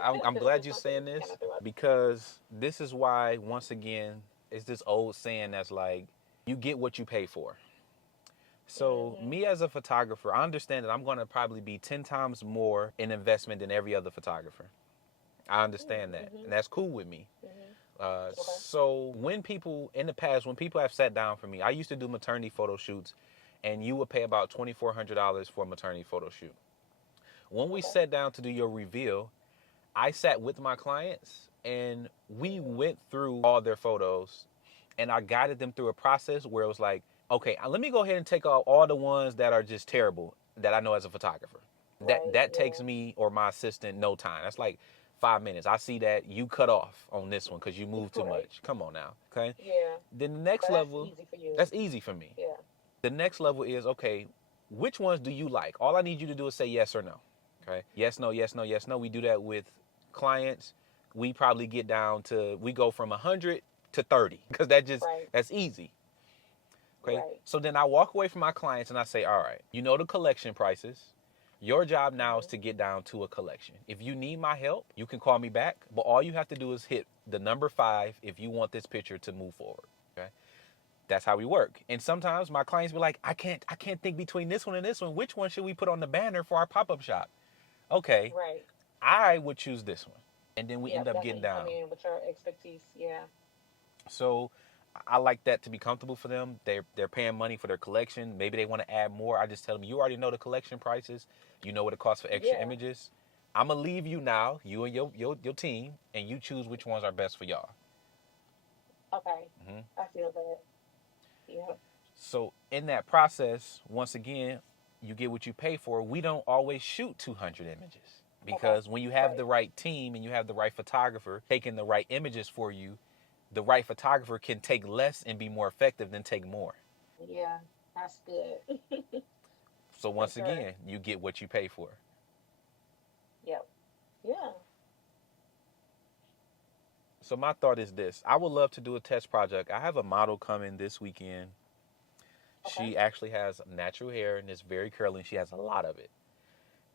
I'm glad just you're something saying kind this of throughout. because this is why, once again, it's this old saying that's like, you get what you pay for. So, Mm-hmm. me as a photographer, I understand that I'm going to probably be 10 times more in investment than every other photographer. I understand that, Mm-hmm. and that's cool with me. Mm-hmm. Okay. So when people in the past, when people have sat down for me, I used to do maternity photo shoots, and you would pay about $2,400 for a maternity photo shoot. When we Okay. sat down to do your reveal, I sat with my clients and we Mm-hmm. went through all their photos, and I guided them through a process where it was like, okay, let me go ahead and take out all the ones that are just terrible that I know as a photographer. That Right. that takes Yeah. me or my assistant no time. That's like 5 minutes. I see that you cut off on this one because you move too Right. much. Come on now, okay? Yeah. Then the next But that's level, easy for you. that's easy for me. Yeah. The next level is okay. Which ones do you like? All I need you to do is say yes or no. Okay. Yes, no, yes, no, yes, no. We do that with clients. We probably get down to we go from 100 to 30 because Right. that's easy. Okay. Right. So then I walk away from my clients and I say, all right, you know the collection prices. Your job now is Mm-hmm. to get down to a collection. If you need my help, you can call me back. But all you have to do is hit the number 5 if you want this picture to move forward. Okay. That's how we work. And sometimes my clients be like, I can't think between this one and this one. Which one should we put on the banner for our pop-up shop? Okay, Right. I would choose this one. And then we end Yep. up That's when getting you come down. in with your expertise. Yeah. So I like that to be comfortable for them. They're paying money for their collection. Maybe they want to add more. I just tell them you already know the collection prices. You know what it costs for extra Yeah. images. I'm gonna leave you now, you and your team, and you choose which ones are best for y'all. Okay. hmm I feel that. Yeah. So in that process, once again, you get what you pay for. We don't always shoot 200 images Okay. because when you have Right. the right team and you have the right photographer taking the right images for you, the right photographer can take less and be more effective than take more. Yeah. That's good. So For once sure. again, you get what you pay for. Yep. Yeah. So my thought is this. I would love to do a test project. I have a model coming this weekend. Okay. She actually has natural hair and it's very curly and she has a lot of it.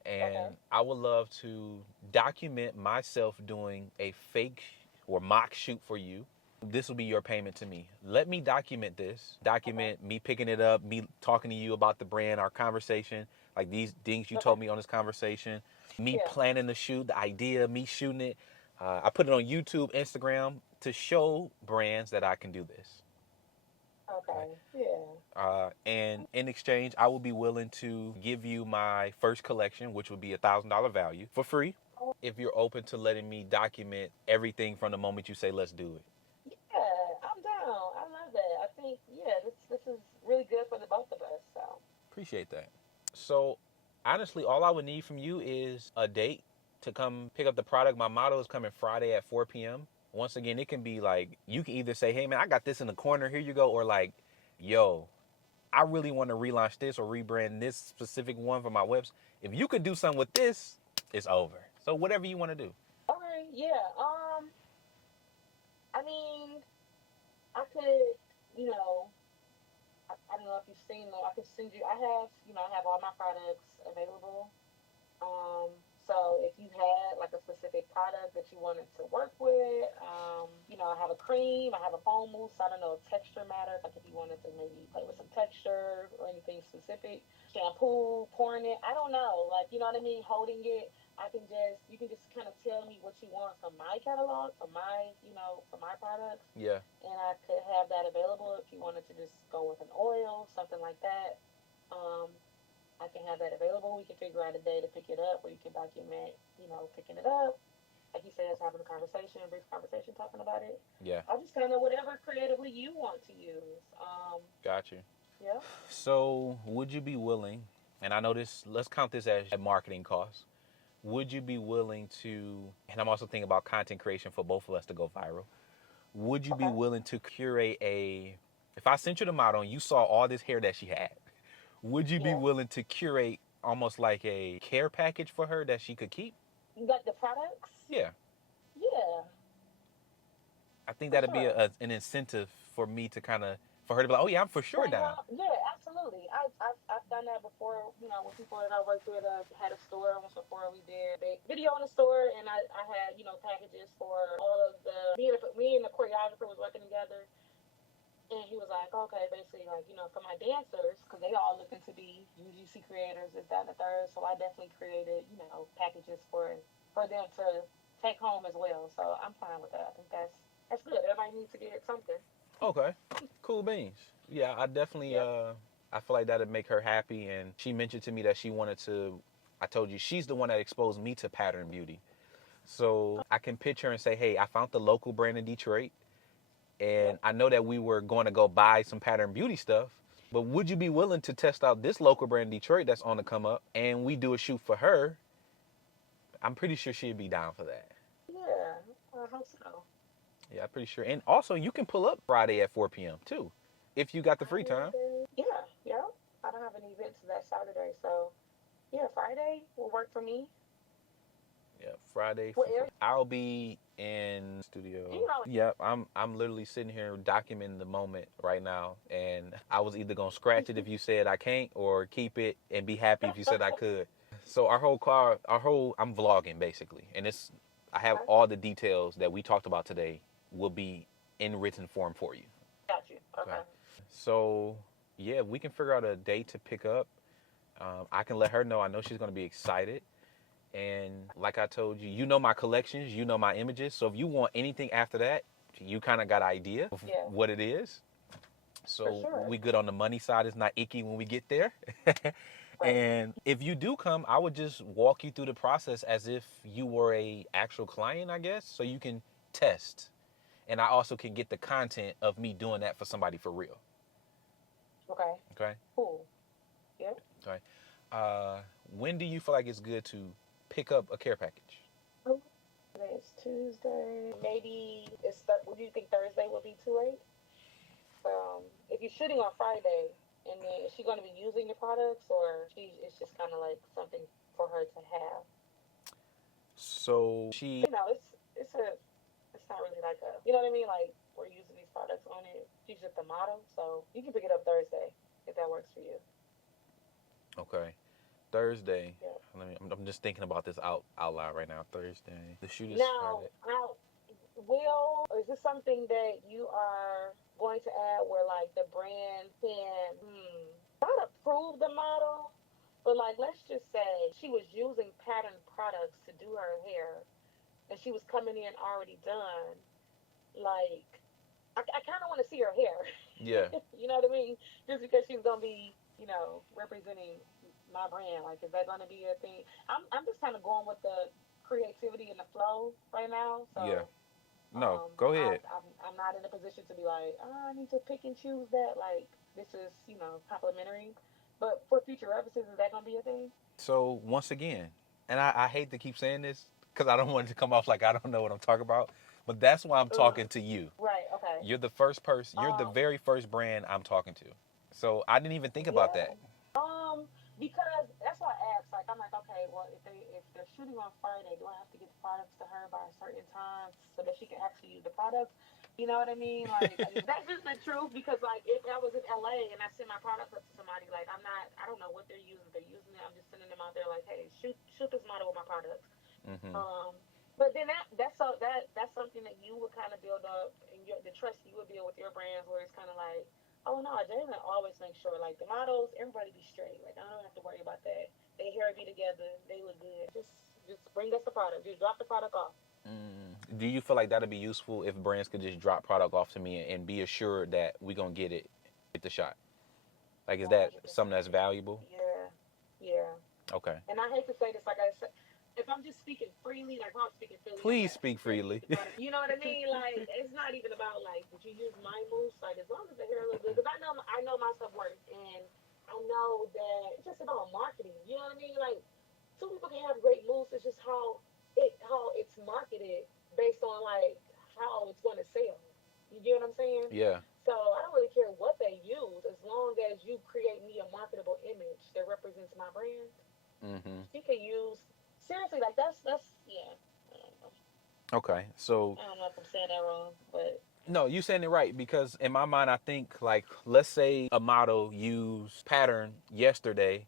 And Okay. I would love to document myself doing a fake or mock shoot for you. This will be your payment to me. Let me document this. Document me picking it up, me talking to you about the brand, our conversation, like these things you Okay. told me on this conversation, me Yeah. planning the shoot, the idea, me shooting it. I put it on YouTube, Instagram to show brands that I can do this. Okay. Okay. Yeah. And in exchange, I will be willing to give you my first collection, which would be $1,000 value for free, if you're open to letting me document everything from the moment you say let's do it. Yeah, I'm down. I love that. I think this is really good for the both of us. So Appreciate that. So, honestly, all I would need from you is a date to come pick up the product. My model is coming Friday at 4 p.m. Once again, it can be like, you can either say, hey, man, I got this in the corner. Here you go. Or like, yo, I really want to relaunch this or rebrand this specific one for my website. If you could do something with this, it's over. So, whatever you want to do. okay, yeah. I mean, I could, you know, I don't know if you've seen them. I could send you. I have all my products available. Um, so if you had like a specific product that you wanted to work with, I have a cream, I have a foam mousse. I don't know if texture matters. Like if you wanted to maybe play with some texture or anything specific, shampoo, pouring it. I don't know. Like you know what I mean? Holding it. You can just kind of tell me what you want from my catalog, for my products, Yeah. and I could have that available if you wanted to just go with an oil, something like that. Um, I can have that available. We can figure out a day to pick it up, or you can document, picking it up. Like you said, having a brief conversation, talking about it. Yeah. I'll just kind of whatever creatively you want to use. Got you. Yeah. So, would you be willing, and I know this, let's count this as a marketing cost. Would you be willing to, and I'm also thinking about content creation for both of us to go viral. Would you be Okay. willing to curate if I sent you the model and you saw all this hair that she had, would you be Yeah. willing to curate almost like a care package for her that she could keep? You got the products? Yeah. Yeah, I think for that'd be sure. an incentive for me to for her to be like, oh yeah, I'm for sure Bring down. up, yeah, absolutely. I've done that before. With people that I worked with, I had a store once before. We did a video in the store, and I had packages for all of the me and the choreographer was working together, and he was like, okay, basically like for my dancers because they all looking to be UGC creators, this that and the third. So I definitely created packages for them to take home as well. So I'm fine with that. I think that's good. Everybody needs to get something. Okay. Cool beans. Yeah, I definitely Yep. I feel like that'd make her happy, and she mentioned to me that she wanted to, I told you she's the one that exposed me to pattern beauty. So I can picture and say, hey, I found the local brand in Detroit, and Yep. I know that we were going to go buy some pattern beauty stuff, but would you be willing to test out this local brand in Detroit that's on the come up and we do a shoot for her? I'm pretty sure she'd be down for that. Yeah, I hope so. Yeah, I'm pretty sure. And also, you can pull up Friday at 4 p.m. too, if you got the free time. Friday. Yeah, yeah. I don't have any events that Saturday, so yeah, Friday will work for me. Yeah, Friday. What area? I'll be in studio. You know, Yep, I'm literally sitting here documenting the moment right now, and I was either gonna scratch it if you said I can't, or keep it and be happy if you said I could. So I'm vlogging basically, and I have okay, all the details that we talked about today will be in written form for you. got you. Okay. Okay. So yeah, we can figure out a date to pick up. I can let her know. I know she's gonna be excited. And like I told you, you know my collections, you know my images. So if you want anything after that, you kind of got an idea of Yeah, what it is. for So sure. we good on the money side. It's not icky when we get there. Right. And if you do come, I would just walk you through the process as if you were a actual client, I guess, so you can test. And I also can get the content of me doing that for somebody for real. Okay. Okay. Cool. Yep. Okay. When do you feel like it's good to pick up a care package? Today is Tuesday. Maybe Would you think Thursday would be too late? If you're shooting on Friday, and then is she going to be using the products, or it's just kind of like something for her to have? So It's not really like like a, you know what I mean? Like we're using these products on it. She's just a model, so you can pick it up Thursday if that works for you. Okay. Thursday. Yeah. I'm just thinking about this out loud right now. Thursday. The shoot is Now, started. is this something that you are going to add where like the brand can not approve the model, but like let's just say she was using pattern products to do her hair and she was coming in already done. Like I kind of want to see her hair. Yeah. You know what I mean? Just because she's gonna be, representing my brand. Like, is that gonna be a thing? I'm just kind of going with the creativity and the flow right now. Yeah. So No, go ahead. I'm not in a position to be like, oh, I need to pick and choose that. Like, this is, complimentary. But for future references, is that gonna be a thing? So once again, and I hate to keep saying this because I don't want it to come off like I don't know what I'm talking about, but that's why I'm Ugh. talking to you. Right. Okay. You're the first person. You're the Um. very first brand I'm talking to. So I didn't even think about Yeah. that. Because that's why I asked. Like, I'm like, okay, well, if they're shooting on Friday, do I have to get the products to her by a certain time so that she can actually use the products? You know what I mean? Like, that's just the truth. Because like, if I was in LA and I send my products up to somebody, like, I don't know what they're using. If they're using it, I'm just sending them out there like, hey, shoot this model with my products. Mm-hmm. Um, but then that's something that you would kind of build up, and the trust you would build with your brands, where it's kind of like, oh no, Jalen always make sure like the models, everybody be straight. Like I don't have to worry about that. They hair be together, they look good. Just bring us the product. Just drop the product off. Do you feel like that'd be useful if brands could just drop product off to me and be assured that we gonna get the shot? Like, is that something 100%. that's valuable? Yeah, yeah. Okay. And I hate to say this, like I said, if I'm just speaking freely, like I'm speaking freely, I'm Please asking speak for you to freely. get the product. You know what I mean? Like it's not even about like did you use my mousse? Like as long as the hair looks good, because I know my stuff works, and I know that it's just about marketing. You know what I mean? Like some people can have great mousse. It's just how it's marketed based on like how it's going to sell. You get what I'm saying? Yeah. So I don't really care what they use as long as you create me a marketable image that represents my brand. Mm-hmm. She could use seriously like that's yeah. I don't know. Okay. So I don't know if I'm saying that wrong, but no, you saying it right because in my mind I think like let's say a model used pattern yesterday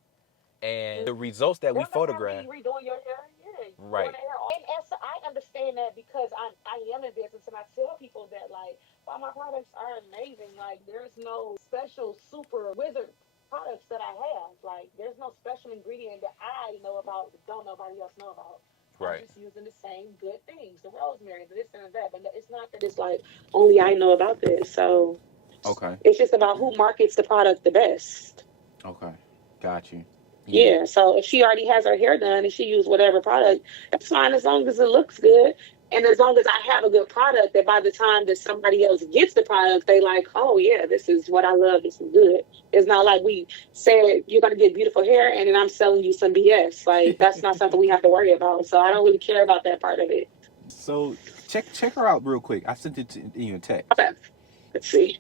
and the results that we they're already photograph. redoing your hair. Yeah, doing Right. their hair. And so I understand that because I am in business and I tell people that like while my products are amazing, like there's no special super wizard products that I have. Like there's no special ingredient that I know about that don't nobody else know about. I'm Right. just using the same good things, the rosemary, the this and that. But it's not that it's like only I know about this. So Okay. it's just about who markets the product the best. Okay. Got you. Yeah. Yeah, so if she already has her hair done and she used whatever product, that's fine as long as it looks good. And as long as I have a good product that by the time that somebody else gets the product, they like, oh yeah, this is what I love. This is good. It's not like we said you're gonna get beautiful hair and then I'm selling you some BS. Like that's not something we have to worry about. So I don't really care about that part of it. So check her out real quick. I sent it to in your text. Okay, let's see.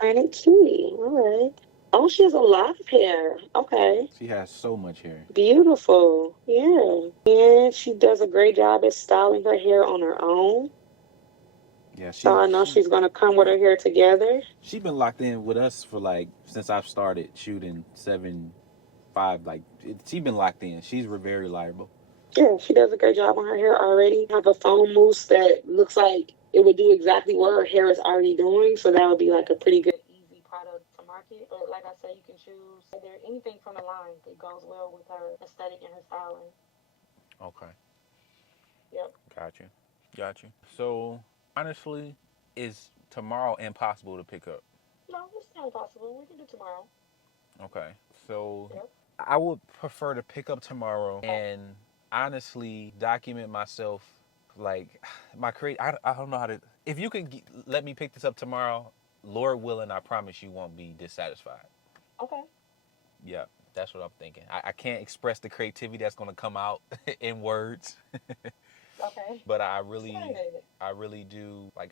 Planet Kitty. All right. Oh, she has a lot of hair. Okay. She has so much hair. Beautiful. Yeah. And she does a great job at styling her hair on her own. Yeah, So I know she's going to come with her hair together. she been locked in with us for like since I've started shooting 7-5. Like she been locked in. She's very reliable. Yeah, she does a great job on her hair already. Have a foam mousse that looks like it would do exactly what her hair is already doing. So that would be like a pretty good, easy product to market. But like I said, you can choose either anything from the line that goes well with her aesthetic and her styling. Okay. Yep. Got you. So honestly, is tomorrow impossible to pick up? No, it's not impossible. We can do tomorrow. Okay. So Yep. I would prefer to pick up tomorrow and honestly document myself like my create I don't know how to if you can let me pick this up tomorrow, Lord willing, I promise you won't be dissatisfied. Okay. Yeah, that's what I'm thinking. I can't express the creativity that's going to come out in words. Okay. But I really do like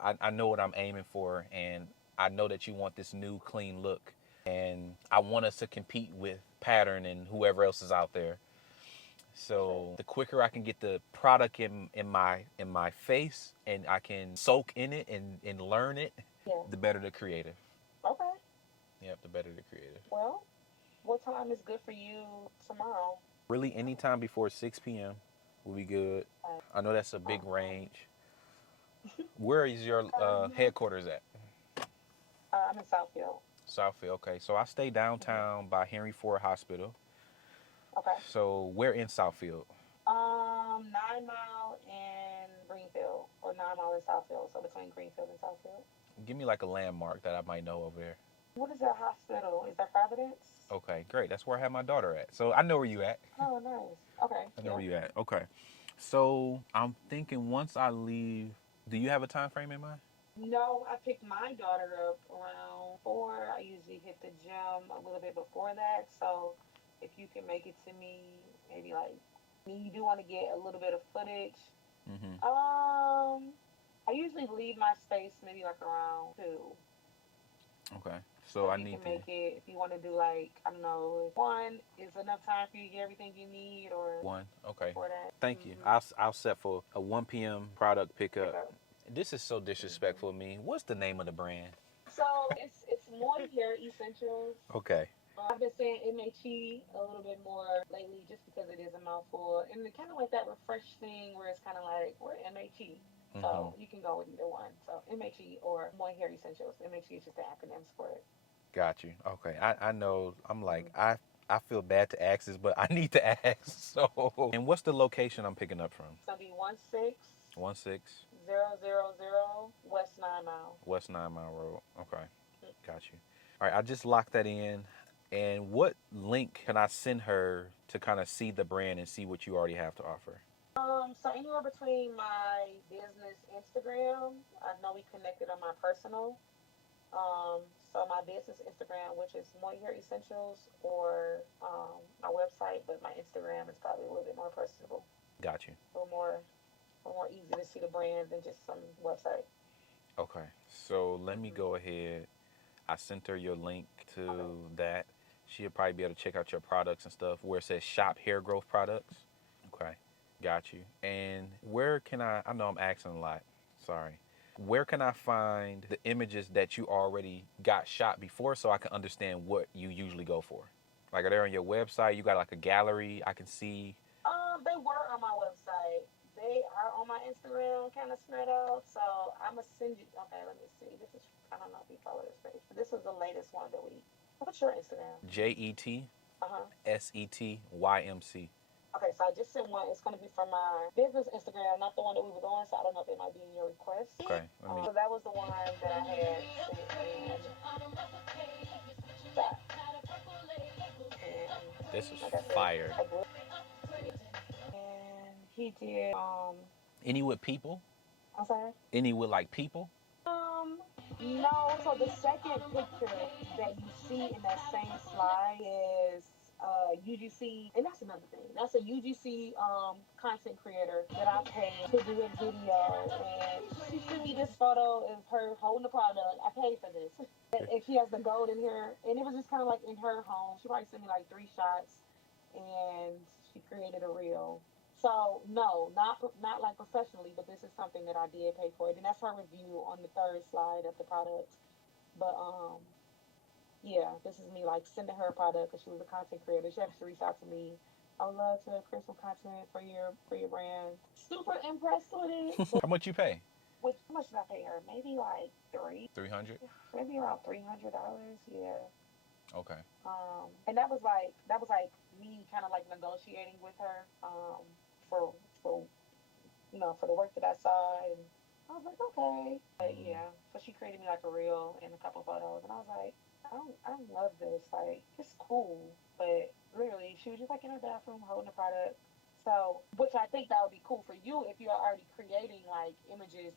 I know what I'm aiming for and I know that you want this new clean look and I want us to compete with Pattern and whoever else is out there. So the quicker I can get the product in my face and I can soak in it and learn it, Yeah. the better the creative. Okay. Yep, the better the creative. Well, what time is good for you tomorrow? Really, anytime before 6 p.m. will be good. I know that's a big range. Where is your headquarters at? I'm in Southfield. Southfield. Okay, so I stay downtown by Henry Ford Hospital. Okay. So where in Southfield? 9 Mile and Greenfield, or 9 Mile and Southfield. So between Greenfield and Southfield. Give me like a landmark that I might know over there. What is that hospital? Is that Providence? Okay, great. That's where I have my daughter at. So I know where you at. Oh, nice. Okay. I know where you at. Okay. So I'm thinking once I leave, do you have a time frame in mind? No, I picked my daughter up around 4. I usually hit the gym a little bit before that. So if you can make it to me, maybe like, you do want to get a little bit of footage. Mm-hmm. I usually leave my space maybe like around 2. Okay. So I you need can to make it if you want to do like, I don't know, 1 is enough time for you to get everything you need, or 1. Okay. for that. Thank you. I'll set for a 1 p.m. product pickup. This is so disrespectful of me. What's the name of the brand? So it's more hair essentials. Okay. I've been saying MHE a little bit more lately just because it is a mouthful. And it kind of like that refresh thing where it's kind of like, we're MHE. So you can go with either one. So MHE or More Hair Essentials. MHE is just the acronyms for it. Got you. Okay. I know. I'm like, I feel bad to ask this, but I need to ask. So, and what's the location I'm picking up from? It's going to be 16000 West 9 Mile. West 9 Mile Road. Okay. Got you. All right. I just locked that in. And what link can I send her to kind of see the brand and see what you already have to offer? So anywhere between my business Instagram, I know we connected on my personal. So my business Instagram, which is More Hair Essentials, or my website, but my Instagram is probably a little bit more personable. Got you. A little more easy to see the brand than just some website. Okay. So let me go ahead. I sent her your link to that. She'll probably be able to check out your products and stuff where it says shop hair growth products. Okay. Got you. And where can I know I'm asking a lot. Sorry. Where can I find the images that you already got shot before so I can understand what you usually go for? Like, are they on your website? You got like a gallery I can see? They were on my website. They are on my Instagram, kind of spread out. So I'm going to send you. Okay, let me see. This is, I don't know if you follow this page. This is the latest one that we. What's your Instagram? JETSETYMC. Okay, so I just sent one. It's going to be from my business Instagram, not the one that we was on. So I don't know if it might be in your request. Okay. So that was the one that I had sent in. This is fire. And he did. Any with people? I'm sorry. Any with like people? No. So the second picture that you see in that same slide is UGC, and that's another thing. That's a UGC content creator that I paid to do a video, and she sent me this photo of her holding the product. I paid for this, and she has the gold in here, and it was just kind of like in her home. She probably sent me like 3 shots, and she created a reel. So no, not like professionally, but this is something that I did pay for it, and that's her review on the 3rd slide of the product. But yeah, this is me like sending her a product because she was a content creator. She actually reached out to me. I would love to create some content for your brand. Super impressed with it. How much you pay? How much did I pay her? Maybe like $300. Maybe around $300. Yeah. Okay. And that was like me kind of like negotiating with her for for the work that I saw, and I was like, okay. But yeah, so she created me like a reel and a couple photos, and I was like, I love this. Like, it's cool, but literally, she was just like in her bathroom holding the product. So, which I think that would be cool for you if you're already creating like images,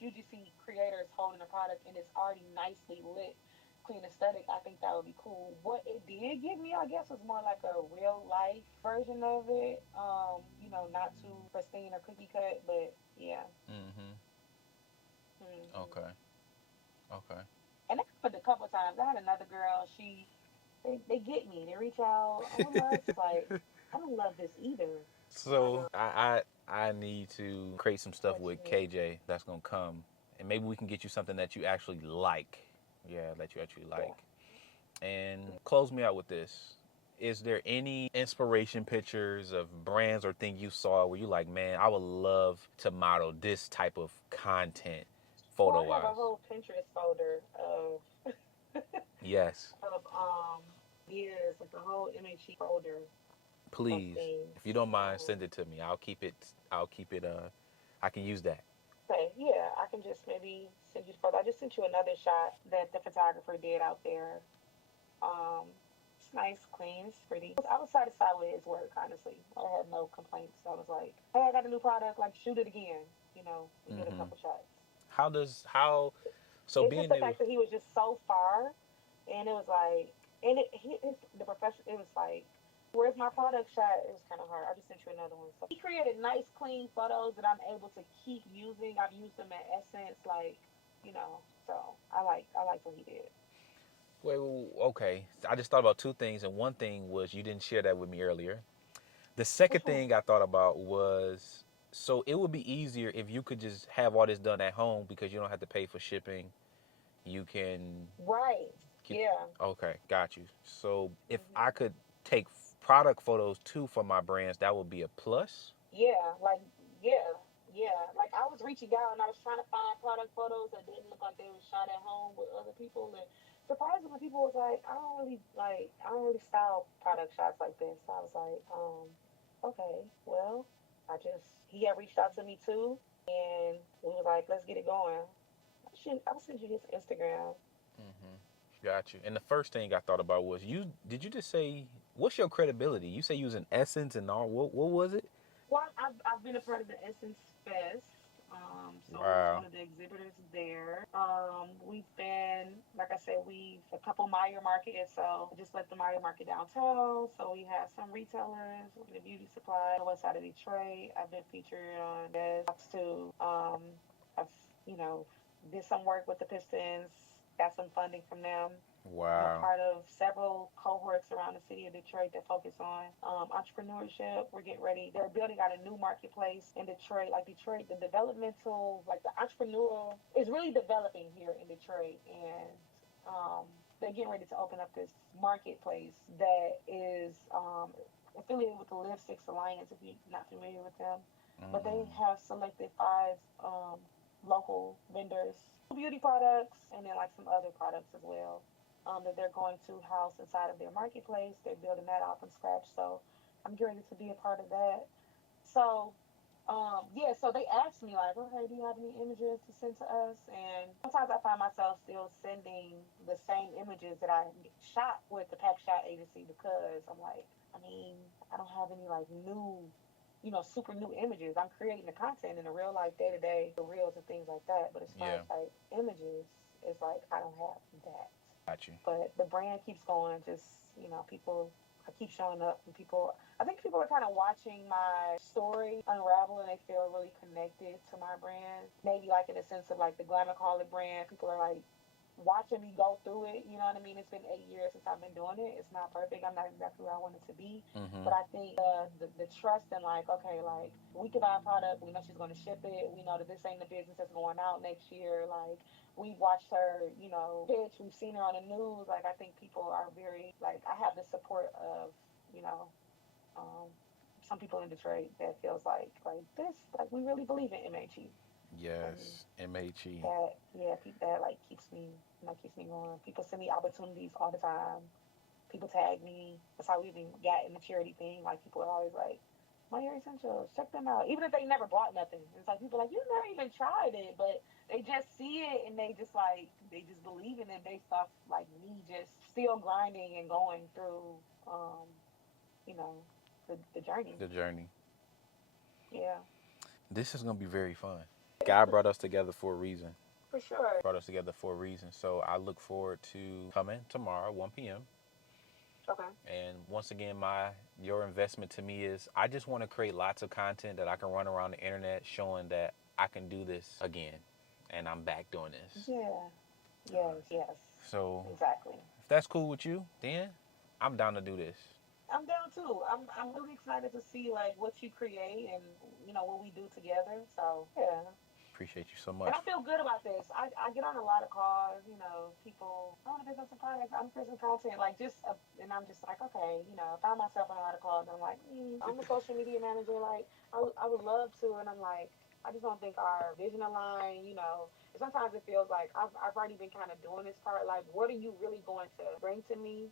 UGC creators holding a product, and it's already nicely lit, clean aesthetic. I think that would be cool. What it did give me, I guess, was more like a real life version of it. Not too pristine or cookie cut, but yeah. Okay. And that happened a couple of times. I had another girl. They get me. They reach out. I'm like, I don't love this either. So I need to create some stuff with KJ that's gonna come, and maybe we can get you something that you actually like. Yeah, that you actually like. And close me out with this. Is there any inspiration pictures of brands or things you saw where you like, man, I would love to model this type of content photo wise? I have a whole Pinterest folder of Yes. ideas, like a whole MHE folder of Please, things. if you don't mind, send it to me. I'll keep it. I can use that. Okay, yeah, I can just maybe send you photo. I just sent you another shot that the photographer did out there. It's nice, clean, it's pretty. I was satisfied with his work, honestly. I had no complaints. I was like, hey, I got a new product, like shoot it again. We did a couple shots. So it's being just the able, fact that he was just so far, and it was like, and the profession, it was like, where's my product shot? It was kind of hard. I just sent you another one. So he created nice, clean photos that I'm able to keep using. I've used them at Essence, so I like what he did. wait, okay. I just thought about two things, and one thing was you didn't share that with me earlier. The second thing I thought about was, so it would be easier if you could just have all this done at home because you don't have to pay for shipping. You can. Right. Yeah. Okay, got you. So if I could take product photos too for my brands, that would be a plus. Yeah, yeah. Like I was reaching out and I was trying to find product photos that didn't look like they were shot at home with other people. And surprisingly, people was like, I don't really style product shots like this. So I was like, okay, well, he had reached out to me too, and we was like, let's get it going. I'll send you his Instagram. Got you. And the first thing I thought about was did you just say, what's your credibility? You say using Essence and all. What was it? Well, I've been a part of the Essence Fest. So Wow. one of the exhibitors there. We've been, like I said, a couple Meyer markets, so just let the Meyer market downtown. So we have some retailers, the beauty supply, on the west side of Detroit. I've been featured on this too. I've, did some work with the Pistons, got some funding from them. I'm a Wow. part of several cohorts around the city of Detroit that focus on entrepreneurship. We're getting ready. They're building out a new marketplace in Detroit. Like Detroit, the developmental, like the entrepreneurial is really developing here in Detroit. And they're getting ready to open up this marketplace that is affiliated with the Live Six Alliance, if you're not familiar with them. But they have selected 5 local vendors, beauty products, and then like some other products as well. That they're going to house inside of their marketplace. They're building that out from scratch. So I'm getting ready to be a part of that. So so they asked me like, okay, do you have any images to send to us? And sometimes I find myself still sending the same images that I shot with the Pack Shot Agency because I'm like, I don't have any like new, super new images. I'm creating the content in the real life, day to day, the reels and things like that. But as far as like images, it's like I don't have that. Got you. But the brand keeps going. Just people, I keep showing up, and I think people are kind of watching my story unravel, and they feel really connected to my brand. Maybe like in the sense of like the Glamaholic brand, people are like watching me go through it. You know what I mean? It's been 8 years since I've been doing it. It's not perfect. I'm not exactly where I want it to be. But I think the trust and like, okay, like we can buy a product. We know she's going to ship it. We know that this ain't the business that's going out next year. Like we've watched her, pitch. We've seen her on the news. Like I think people are very like I have the support of, some people in Detroit that feels like this, like we really believe in MHE. Yes, MHE. That like keeps me going. People send me opportunities all the time. People tag me. That's how we even got in the charity thing. Like people are always like, My Hair Essentials, check them out. Even if they never bought nothing. It's like people are like, you never even tried it, but they just see it and they just believe in it based off like me just still grinding and going through the journey. The journey. Yeah. This is gonna be very fun. God brought us together for a reason. For sure. Brought us together for a reason. So I look forward to coming tomorrow, 1 p.m. Okay. And once again, your investment to me is I just want to create lots of content that I can run around the internet showing that I can do this again. And I'm back doing this. Yeah. Yes. So exactly. if that's cool with you, then I'm down to do this. I'm down too. I'm really excited to see like what you create and what we do together. So yeah. Appreciate you so And much. I feel good about this. I get on a lot of calls, people, I want to build some products, I'm creating content, like and I'm just like, okay, I found myself on a lot of calls. And I'm like, I'm a social media manager. Like, I would love to. And I'm like, I just don't think our vision align. And sometimes it feels like I've already been kind of doing this part. Like, what are you really going to bring to me?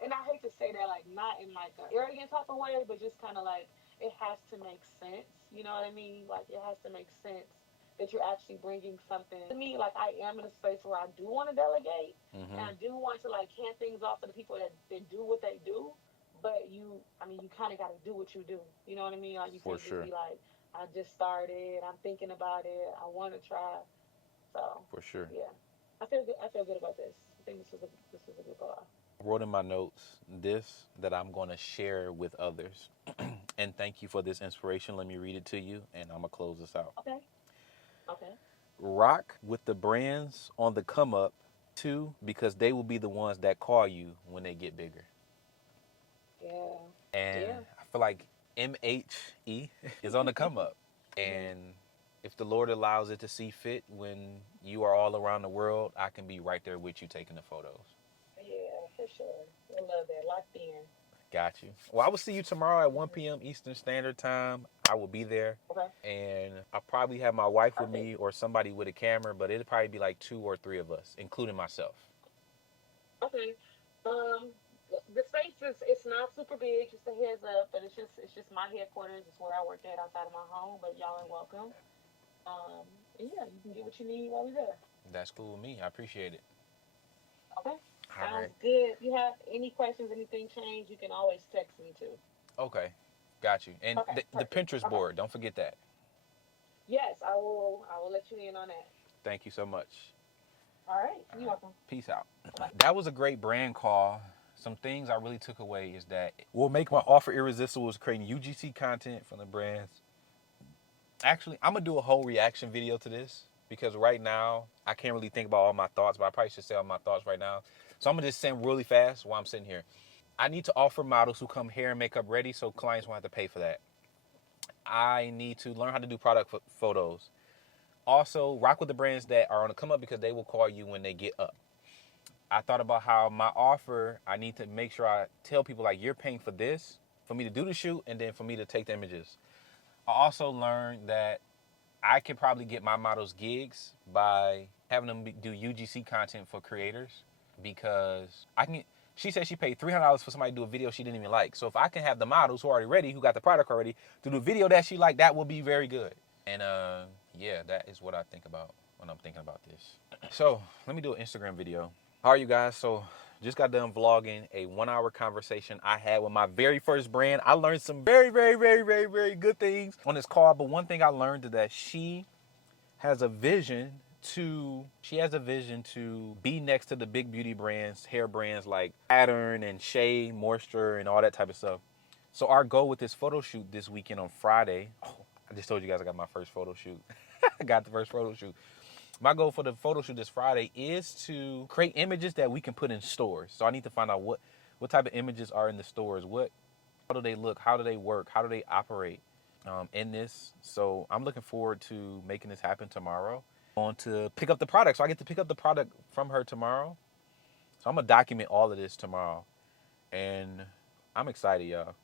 And I hate to say that, like, not in like an arrogant type of way, but just kind of like, it has to make sense. You know what I mean? Like, it has to make sense that you're actually bringing something to me. Like, I am in a space where I do want to delegate, and Mm-hmm. I do want to like hand things off to the people that do what they do. But you kind of got to do what you do. You know what I mean? Like, you For can't just sure. be like, I just started, I'm thinking about it, I want to try. So For sure. yeah, I feel good. I feel good about this. I think this is a good goal. I wrote in my notes this that I'm going to share with others. And thank you for this inspiration. Let me read it to you, and I'm going to close this out. Okay. Okay. Rock with the brands on the come up, too, because they will be the ones that call you when they get bigger. Yeah. And Yeah. I feel like MHE is on the come up. Mhm. And if the Lord allows it to see fit, when you are all around the world, I can be right there with you taking the photos. Yeah, for sure. I love that. Locked in. Got you. Well, I will see you tomorrow at Mhm. 1 p.m. Eastern Standard Time. I will be there. Okay. And I'll probably have my wife with Perfect. me or somebody with a camera, but it'll probably be like two or three of us, including myself. Okay. Um, the space is it's not super big. Just a heads up, but it's just my headquarters. It's where I work at outside of my home. But y'all are welcome. And yeah, you can get what you need while we're there. That's cool with me. I appreciate it. Okay. All Sounds right. good. If you have any questions, anything change, you can always text me too. Okay. Got you. And Okay. the Perfect. Pinterest Okay. board, don't forget that. Yes, I will. I will let you in on that. Thank you so much. All right. All You're right. welcome. Peace out. Bye. That was a great brand call. Some things I really took away is that will make my offer irresistible is creating UGC content from the brands. Actually, I'm gonna do a whole reaction video to this because right now I can't really think about all my thoughts, but I probably should say all my thoughts right now. So I'm gonna just send really fast while I'm sitting here. I need to offer models who come hair and makeup ready so clients won't have to pay for that. I need to learn how to do product photos. Also, rock with the brands that are on the come up because they will call you when they get up. I thought about how my offer, I need to make sure I tell people like you're paying for this, for me to do the shoot, and then for me to take the images. I also learned that I could probably get my models gigs by having them do UGC content for creators because I can. She said she paid $300 for somebody to do a video she didn't even like. So if I can have the models who are already ready, who got the product already, to do a video that she liked, that will be very good. And yeah, that is what I think about when I'm thinking about this. So let me do an Instagram video. All right, you guys. So just got done vlogging a 1 hour conversation I had with my very first brand. I learned some very, very, very, very, very good things on this call. But one thing I learned is that has a vision she has a vision to be next to the big beauty brands, hair brands like Pattern and Shea Moisture and all that type of stuff. So our goal with this photo shoot this weekend on Friday. Oh, I just told you guys I got my first photo shoot. I got the first photo shoot. My goal for the photo shoot this Friday is to create images that we can put in stores. So I need to find out what type of images are in the stores. How do they look? How do they work? How do they operate in this? So I'm looking forward to making this happen tomorrow. On to pick up the product. So I get to pick up the product from her tomorrow. So I'm gonna document all of this tomorrow. And I'm excited, y'all.